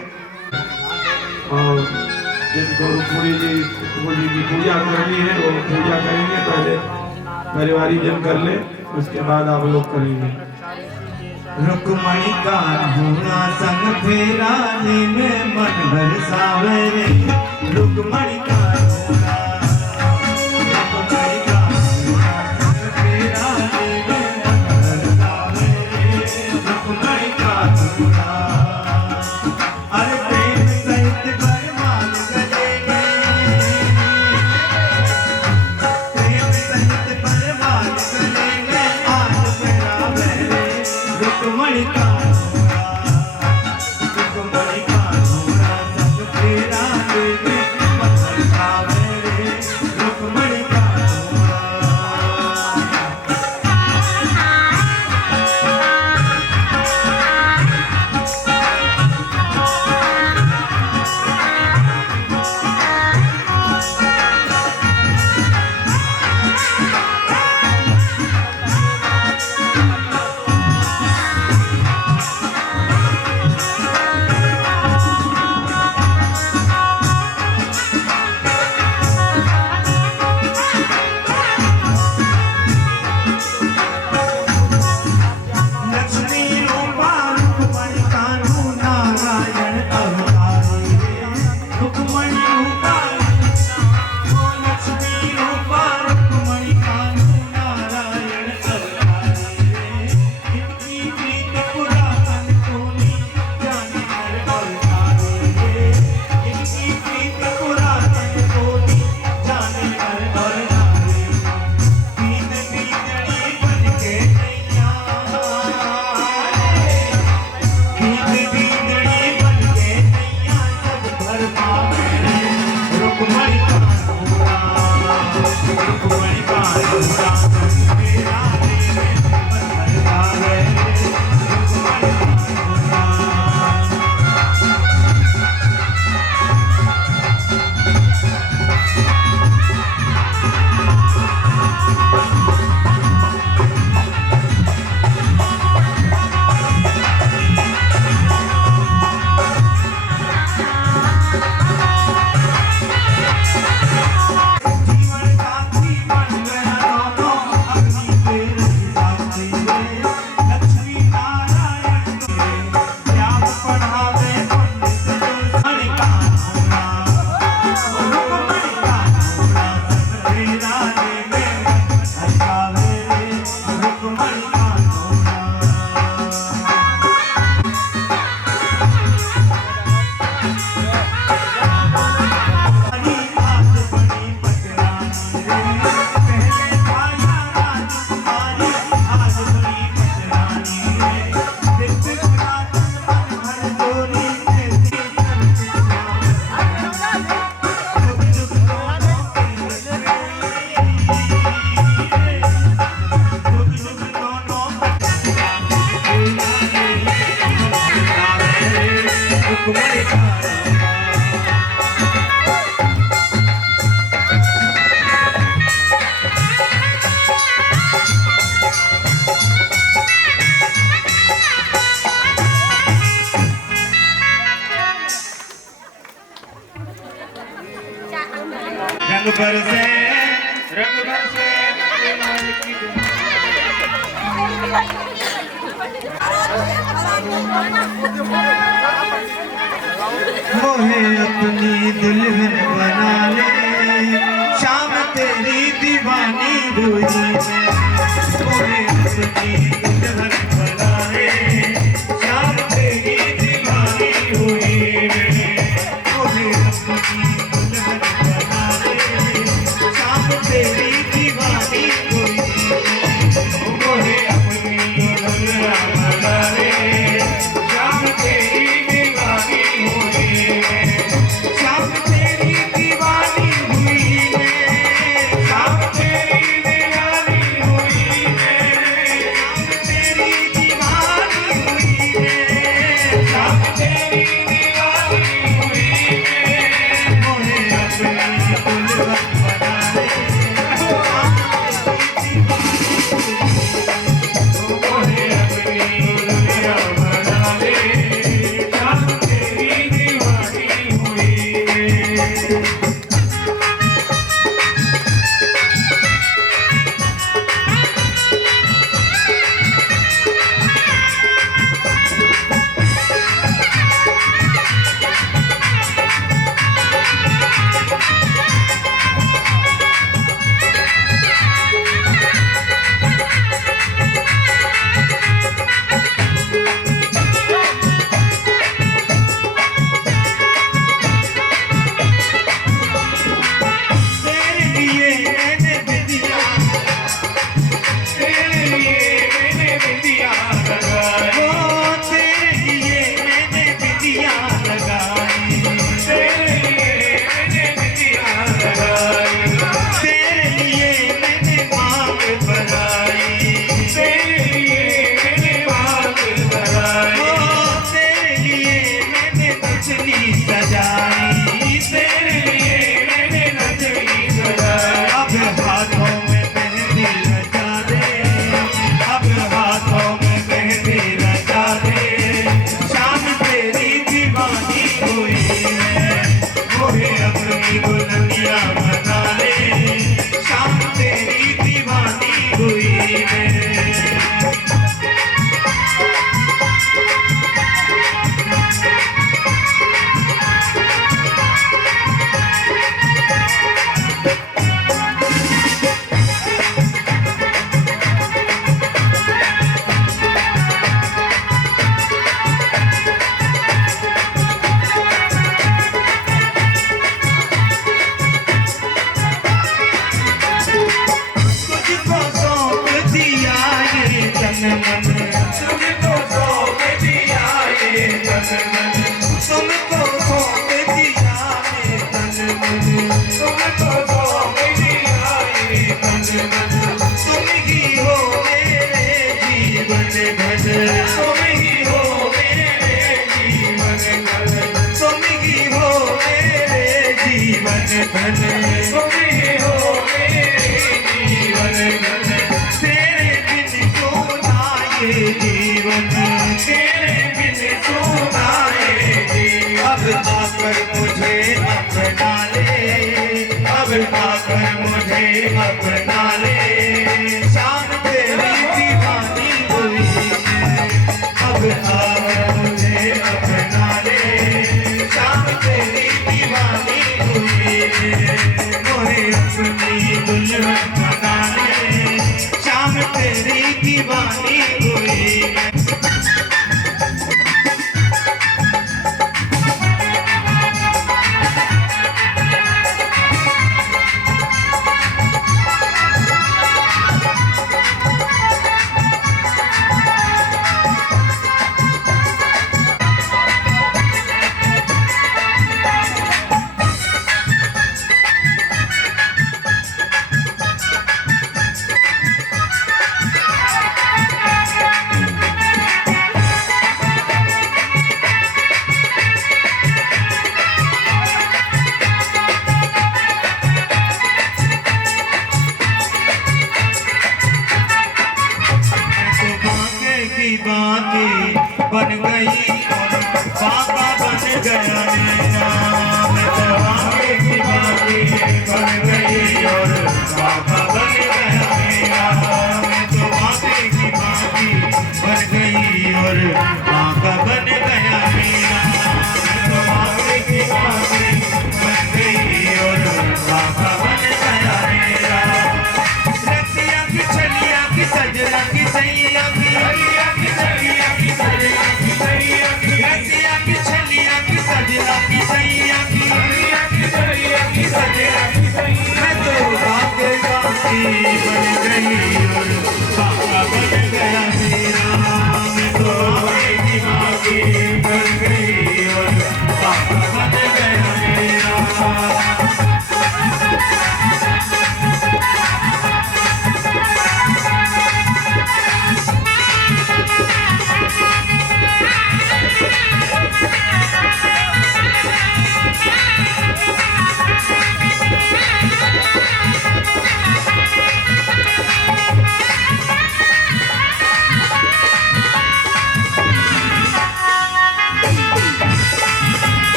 और जिनको रुक्मिणी जी की पूजा करनी है वो पूजा करेंगे। पहले परिवारी जन कर ले, उसके बाद आप लोग करेंगे। रुक्मिणी का होना संग फेराने में मन बरसावे रे, रुक्मिणी का होना, रुक्मिणी का होना संग फेराने में मन बरसावे रे, रुक्मिणी का होना। अरे प्रेम सहित बरमान गले में, प्रेम सहित बरमान गले में आज फेरावे रे, रुक्मिणी का होना, रुक्मिणी का होना संग फेराने में मन रुक्मणी कारोबार रंग बरसे मोहे अपनी दुल्हन बना ले शाम तेरी दीवानी हुई मोहे अपनी दुल्हन बना ले शाम तेरी दीवानी हुई मोहे अपनी दुल्हन बना ले शाम तेरी दीवानी हुई मोहे अपनी दुल्हन बना ले शाम तेरी दीवानी हुई शाम तेरी दीवानी हुई शाम तेरी दीवानी हुई शाम तेरी दीवानी हुई शाम तेरी दीवानी हुई मोहे अपनी दुल्हन बना ले मोहे अपनी दुल्हन बना ले शाम तेरी दीवानी हुई तेरे लिए मैंने बिंदिया तेरे लिए मैंने बिंदिया लगाई ओ तेरे लिए मैंने बिंदिया लगाई तेरे लिए मैंने बिंदिया लगाई तेरे लिए मैंने मांग भराई तेरे लिए मैंने मांग भराई ओ तेरे लिए मैंने नचनी सजाई तेरे लिए मैंने नचनी सजाई अब हाथों में मेहंदी लगा दे अब हाथों में मेहंदी लगा दे शाम तेरी दीवानी हुई मोहे अपनी दुल्हनिया बना ले शाम तेरी दीवानी हुई तुझको सौंप दिया ये तन मन तुझको सौंप दिया ये तन मन तुमको सौंप दिया ये तन मन तुमको सौंप दिया ये तन मन तुम ही हो मेरे जीवन भर तुम ही हो मेरे जीवन भर तुम ही हो मेरे जीवन भर तुम ही हो मेरे जीवन भर तेरे बिन सोना ये जीवन तेरे बिन सोना ये जीवन अब आकर मुझे अपना ले अब आकर मुझे अपना ले शाम तेरी दीवानी हुई अब आकर मुझे अपना ले शाम तेरी दीवानी हुई मोहे बन गई और पापा बन गया मेरा। मैं तो आगे की बागी बन गई और पापा बन गया मेरा। मैं तो आगे की बागी बन गई और पापा बन गया मेरा। मैं तो आगे की बागी बन गई और पापा बन गया मेरा। रतिया की छलिया की सजला की सैया की रतिया की छलिया की सजला की सैया की रतिया की छलिया की सजला की सैया की रतिया की छलिया की सजला की सैया। मैं तो आगे बाकी बन गई और पापा बन गया मेरा। मैं तो आगे की बाकी बन गई और पापा बन गया मेरा।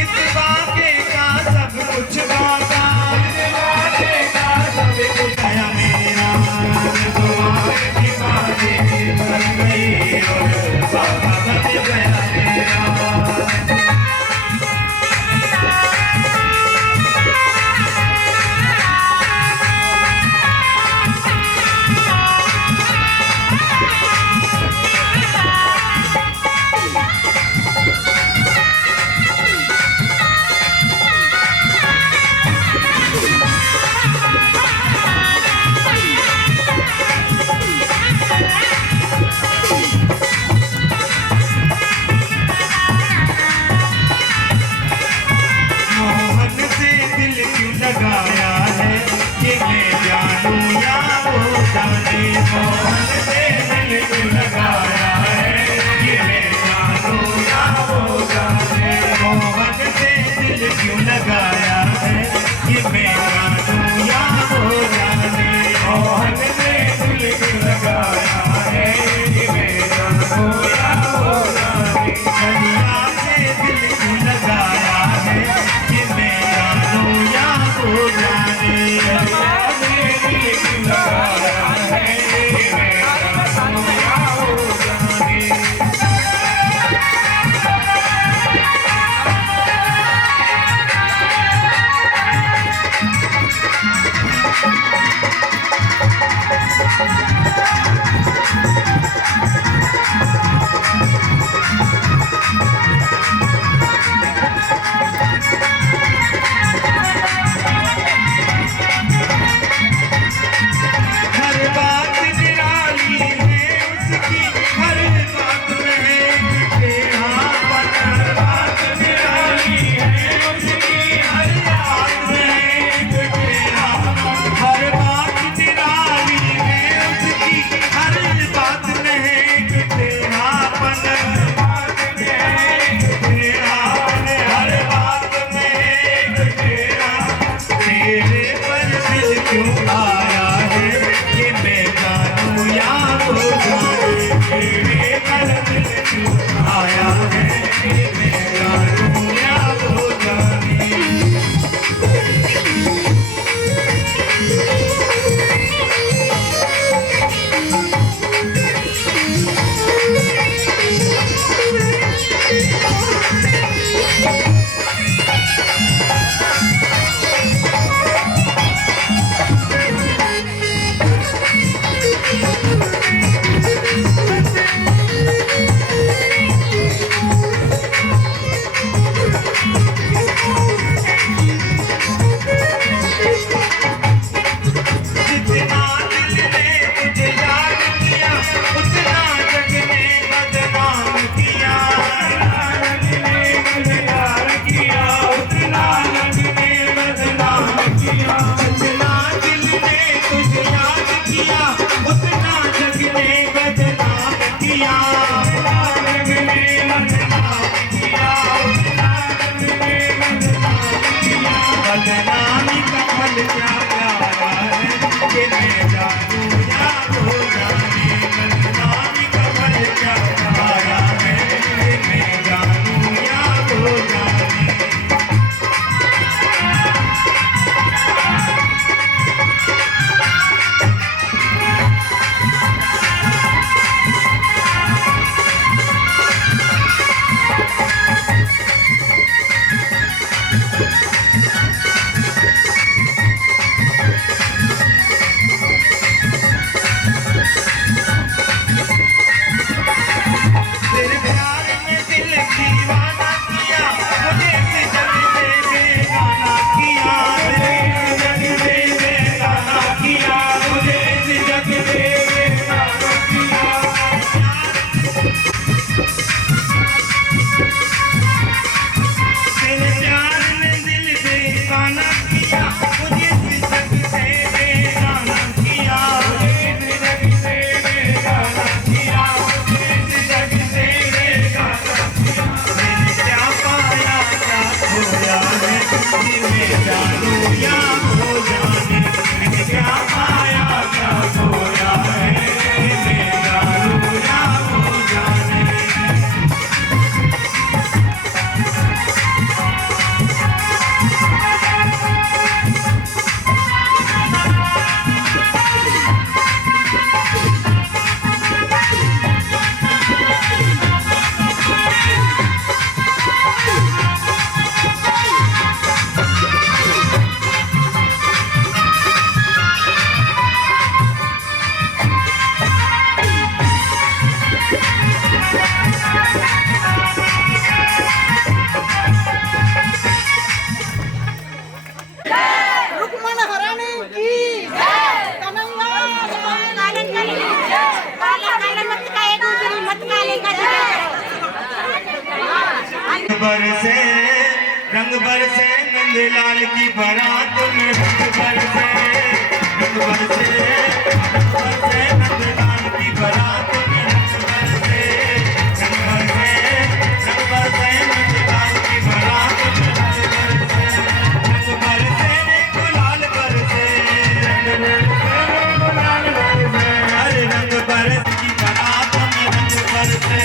इस वाक़े का सब कुछ वादा, इस वाक़े का सब कुछ आया मेरा। मैं तो आगे की बागी बन गई और पापा बन गया मेरा। मोहन से दिल क्यों लगाया है कि मैं जानूं या वो जाने। मोहन से दिल क्यों लगाया है कि मैं जानूं या वो जाने। मोहन से दिल क्यों लगाया है कि मैं जानूं या वो जाने। मोहन से दिल क्यों लगाया है कि मैं जानूं या वो जाने। छलिया से दिल क्यों लगाया है कि मैं जानूं या वो जाने। छलिया से दिल क्यों लगाया है कि मैं जानूं या वो जाने। हर बात निराली है उसकी, हर बात में टेढ़ापन। हर बात निराली है उसकी, हर बात में टेढ़ापन। हर बात निराली है उसकी, हर बात में टेढ़ापन। हर बात में टेढ़ापन, हर बात में टेढ़ापन। तेरे पर दिल क्यों आया है कि मैं जानूं या वो जाने। तेरे पर दिल क्यों आया है कि मैं जानूं या वो जाने। जितना दिल ने तुझे याद किया उतना जग ने बदनाम किया। जितना दिल ने तुझे याद किया उतना जग ने बदनाम किया। जितना दिल ने तुझे याद किया उतना जग ने बदनाम किया। जग ने बदनाम किया, उतना जग ने बदनाम किया। बदनामी का फल क्या प्यारा है कि मैं जानूं या वो जाने। बरसे नंदलाल की बारात में रंग बरसे नंदलाल की बारात में रंग बरसे नंदलाल की बारात में रंग बरसे गुलाल बरसे अरे रंग बरस की बारात में रंग बरसे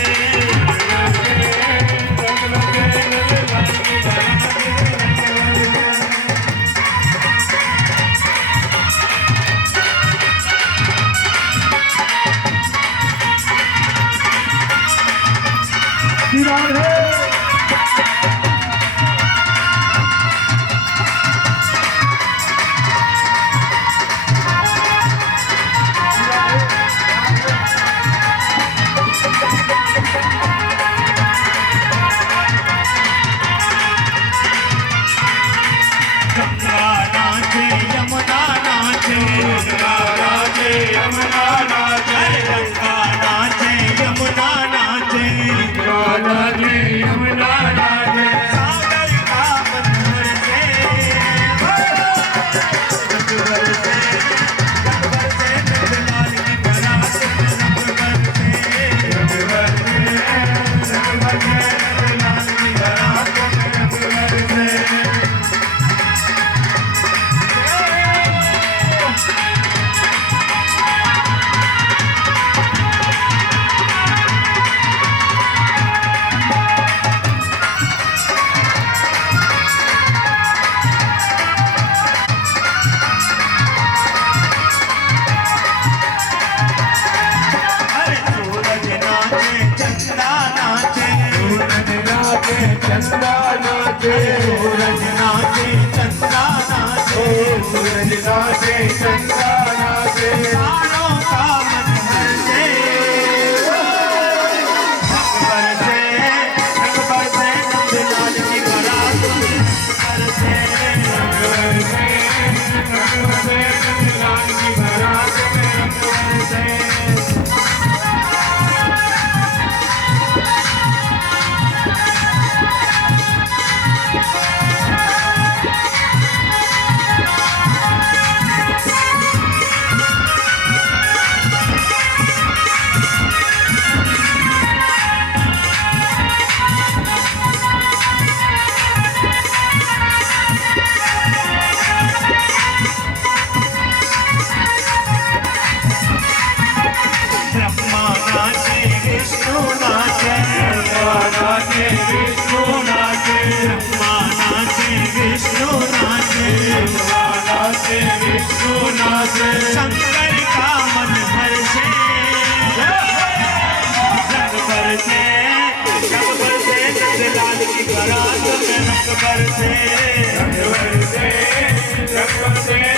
सूरज नाचे चंदा नाचे सूरज नाचे चंदा नाचे तारों का मन हंसे रंग बरसे नंदलाल की बारात में रंग बरसे नंदलाल की बारात में रंग बरसे शंकर का मन हर्षे रंग बरसे नंदलाल की बारात में रंग बरसे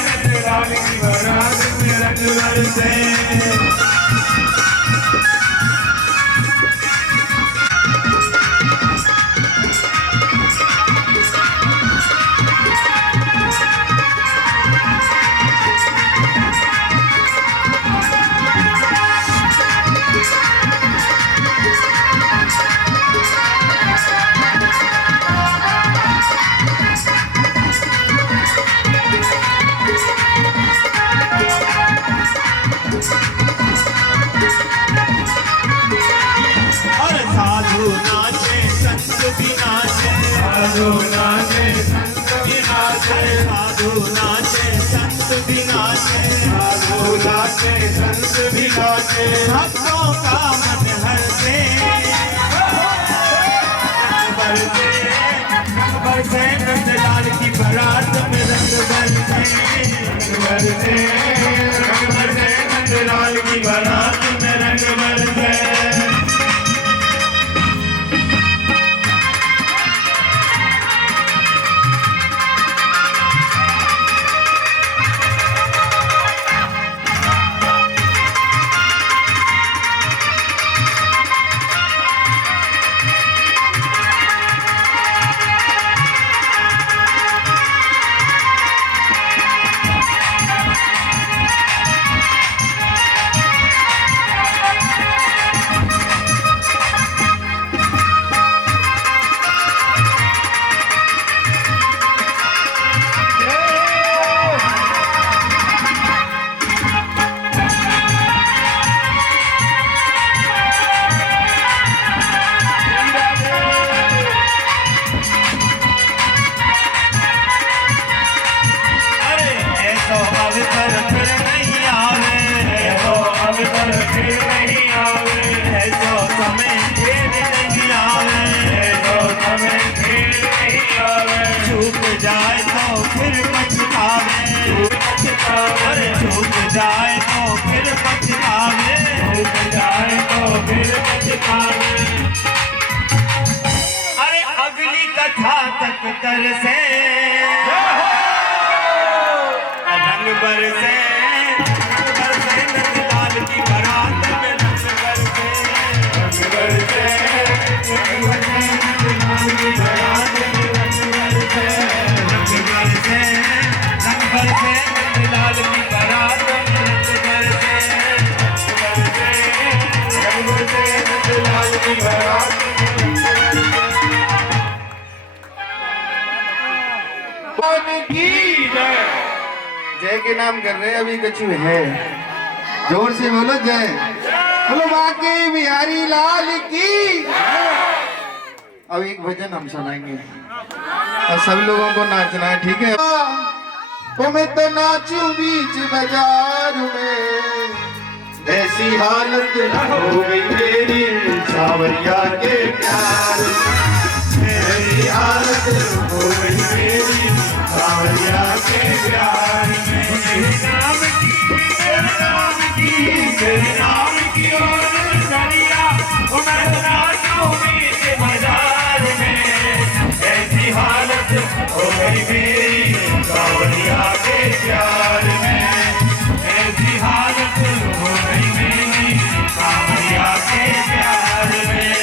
नंदलाल की बारात में रंग बरसे साधु नाचे संत भी नाचे साधु नाचे संत भी नाचे साधु नाचे संत भी नाचे भक्तों का मन हर्षे रंग बरसे नंदलाल की बारात में रंग बरसे नंदलाल की बारात में रंग बरसे पार। अरे अगली कथा तक तरसे रंग बरसे नंदलाल की बारात में रंग बरसे रंग बरसे नंदलाल की बारात में रंग बरसे रंग बरसे रंग बरसे नंदलाल की बारात में रंग बरसे रंग बरसे नंदलाल की बारात में की जय। जय के नाम कर रहे हैं अभी कछु है, जोर से बोलो जय। बोलो बाके बिहारी लाल की। अब एक भजन हम सुनाएंगे और सब लोगों को नाचना है, ठीक है? तो मैं तो नाचू बीच बाजार में, ऐसी हालत हो गई मेरी सावरिया के प्यार में। ऐसी हालत हो गई मेरी सावरिया के प्यार में। तेरे नाम की तेरे नाम की ओर नरिया मैं नाचूं बीच बाजार में। ऐसी हालत हो गई मेरी सावरिया के प्यार में। ऐसी हालत हो गई मेरी सावरिया के प्यार में।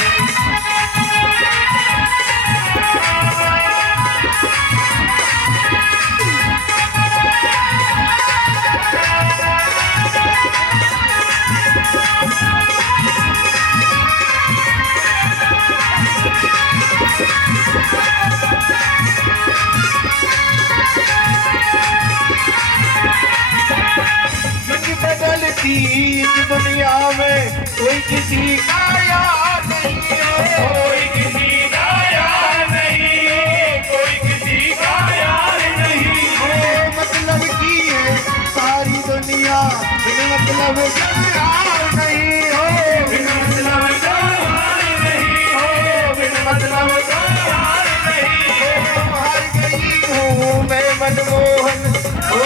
बदलती इस दुनिया में कोई किसी का यार नहीं है। कोई किसी का यार नहीं, कोई किसी का यार नहीं। ओ मतलब की है सारी दुनिया, बिन मतलब का यार नहीं हो। बिन मतलब का यार नहीं हो, बिन मतलब का यार नहीं हो। हार गई हूँ मैं मनमोहन, ओ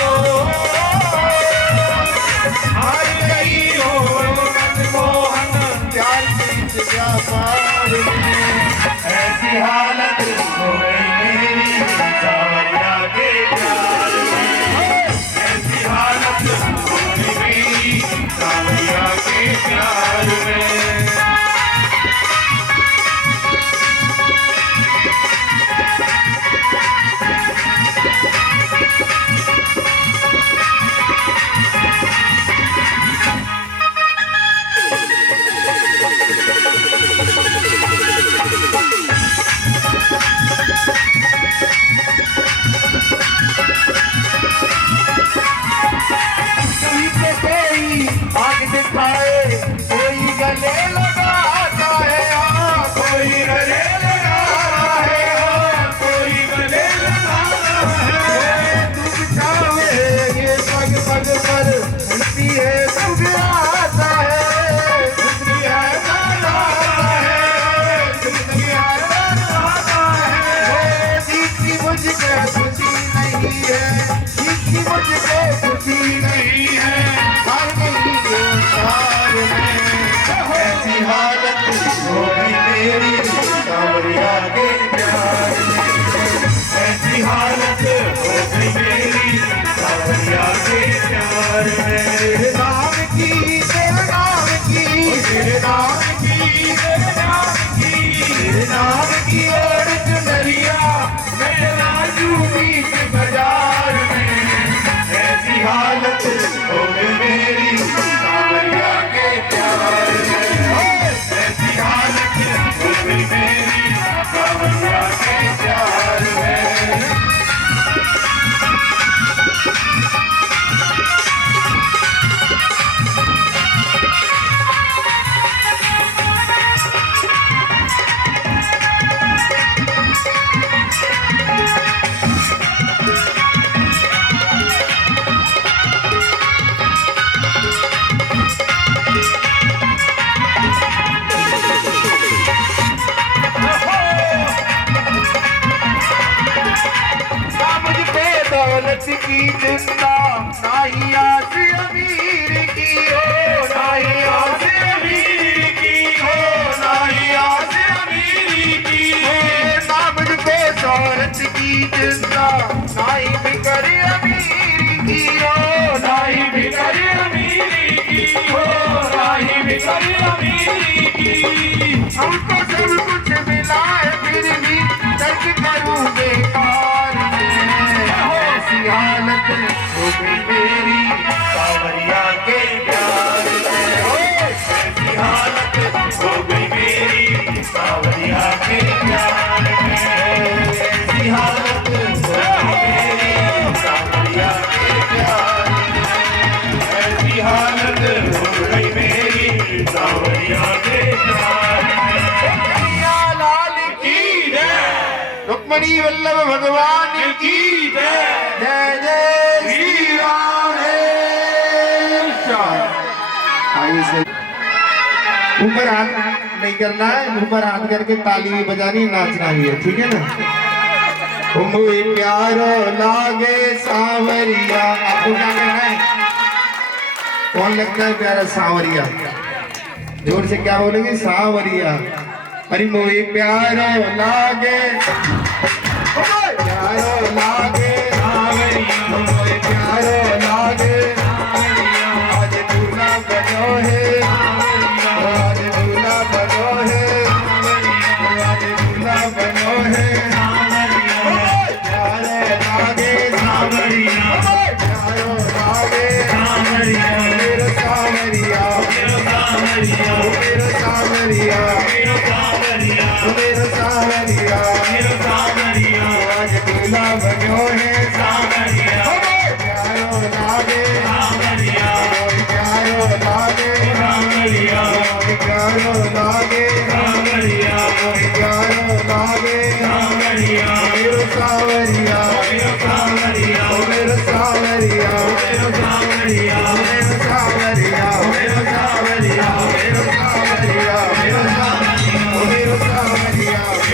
हार गई हूँ मनमोहन प्यार के इस व्यापार में। ऐसी हालत हो गई मेरी सावरिया के प्यार में। ऐसी हालत हो गई मेरी सावरिया के प्यार में। सांवरिया के प्यार में ऐसी हालत हो गई मेरी सांवरिया के प्यार में ऐसी हालत हो गई मेरी सांवरिया के प्यार में कन्हैया लाल की जय रुक्मणी वल्लभ भगवान की जय जय जय श्री राम। आइए से ऊपर हाथ नहीं करना है, ऊपर हाथ करके ताली भी बजानी, नाचना भी है, ठीक है ना। मुझे प्यारो लागे सांवरिया, आपको क्या कहना है? कौन लगता है प्यारा सांवरिया? जोर से क्या बोलेंगे? सांवरिया। अरे मुझे प्यारो लागे, प्यारो लागे सांवरिया, मुझे प्यारो लागे सांवरिया। आज दूल्हा बनो है, आज दूल्हा बनो है, आज दूल्हा बनो है प्यारो लागे सांवरिया, प्यारो लागे सांवरिया, मेरा सांवरिया, मेरा सांवरिया, मेरा सांवरिया, मेरा सांवरिया, मेरा सांवरिया। आज दूल्हा बनो है सांवरिया, प्यारो लागे सांवरिया, प्यारो लागे सांवरिया, प्यारो लागे सांवरिया, प्यारो लागे सांवरिया, मेरा सांवरिया, मेरा सांवरिया, मेरा सांवरिया, मेरा सांवरिया, मेरा सांवरिया, मेरा सांवरिया,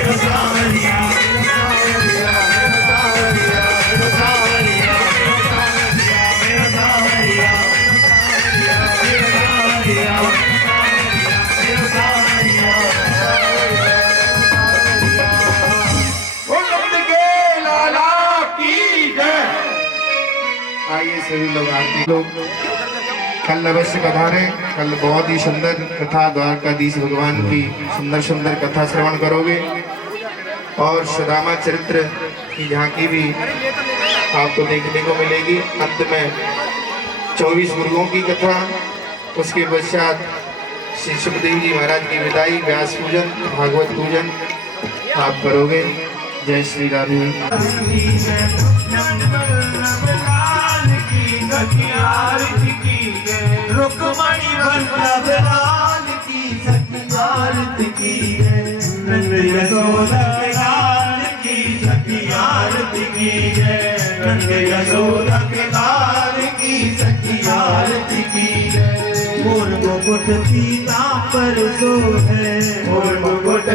मेरा सांवरिया, मेरा सांवरिया, मेरा सांवरिया, मेरा सांवरिया, आइए सभी लोग आरती लोग कल अवश्य पधारे। कल बहुत ही सुंदर कथा द्वारकाधीश भगवान की सुंदर सुंदर कथा श्रवण करोगे और सुदामा चरित्र की झांकी भी आपको देखने को मिलेगी। अंत में 24 गुरुओं की कथा, उसके पश्चात श्री सुखदेव जी महाराज की विदाई, व्यास पूजन, भागवत पूजन आप करोगे। जय श्री राधे। रुक्मणी वल्लभ लाल की सखी की जय नंद यशोदा लाल की सखी आरती की जय नंद यशोदा के लाल की सखी आरती की जय। मोर मुकुट पीतांबर सो है, मोर मुकुट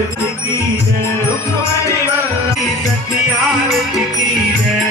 की जय रुक्मणी वल्लभ की सखी आरती की जय।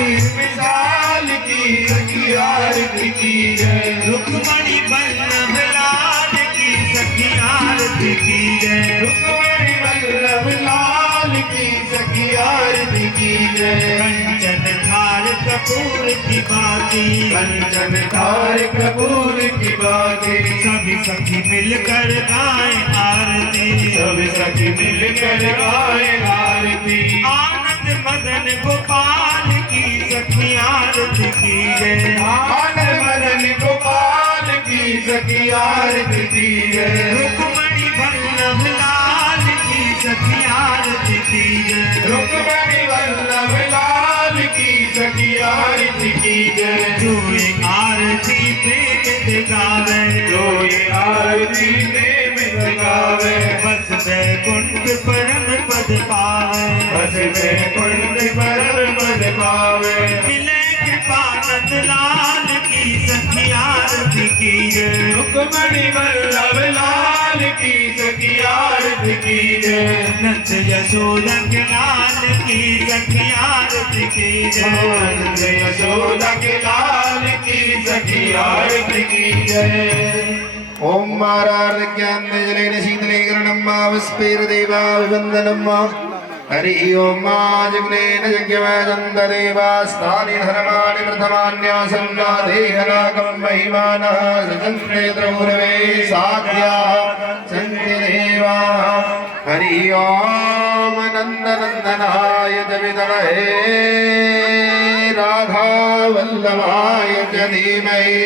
विशाल की सखी आरती की जय रुक्मणी वल्लभ लाल की सखी आरती की जय रुक्मणी वल्लभ लाल की सखी आरती की जय। कंचन थार कपूर की बाती, कंचन थार कपूर की बाती, सभी सखी मिलकर गाएं आरती, सभी सखी मिलकर गाएं आरती। आनंद मदन गोपाल की सखी आरती की जय, आनंद मदन गोपाल की सखी आरती की जय। रुक्मणी वल्लभ लाल की सखी आरती की जय, रुक्मणी वल्लभ लाल की सखी आरती की जय। जो ये आरती प्रेम दिखावे, जो ये आरती प्रेम दिखावे, बस वैकुंठ परम पद पावे, बस वैकुंठ परम पद पावे। मिले कृपानंद लाल की सखी आरती की जय, रुक्मणी वल्लभ लाल की सखी आरती की जय। नंद यशोदा के लाल की सखी आरती की जय, नंद यशोदा के लाल की सखी आरती की जय। ओम मारार्घ्यान्नजलेन शीतले किरणम्मा विस्फीरदेवा विवन्दनम्मा। हरि ओम जग्नेन यज्ञमयदन्तदेवास्तानि धर्माणि प्रथमान्यासन्ना देहनाकं महिमानः सजन्ते द्रौरवे साध्याः सन्ति देवाः। हरि ओम नन्दनन्दनाय च विद्महे राधा वल्लभाय च धीमहि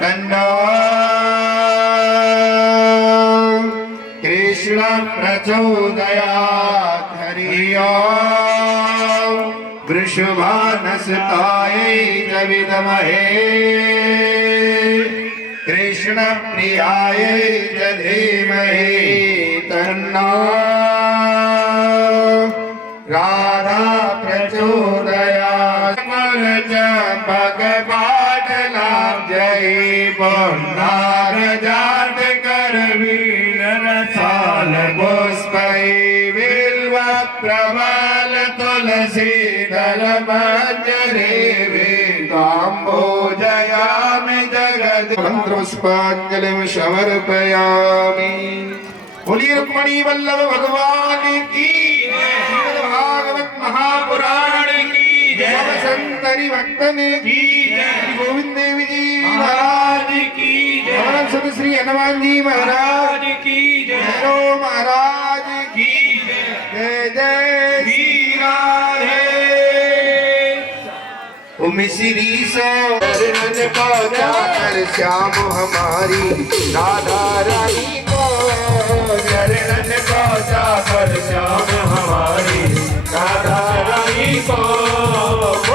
तन्नो कृष्ण कृष्ण प्रचोदयात् हरि ओम वृषभानसतायै च विद्महे कृष्ण प्रियायै च धीमहि तन्नो राधा प्रचोदयात् भगवान नाम जय पुण्डार जात कर वीर रसाल पुष्पै बिल्व प्रबल तुलसी दल मंजरी वेदाम्बोजयामि जगद मंत्रपुष्पांजलिं समर्पयामि। बोलिए रुक्मणी वल्लभ भगवान की श्रीमद् भागवत महापुराण की सब संतरि भक्तन की श्री गोविंद देव जी महाराज की जय सत श्री हनुमान जी महाराज की जय महाराज की जय जय श्री राधे। मिश्री सो चरण को जाकर श्याम हमारी राधा रानी को चरण को जाकर श्याम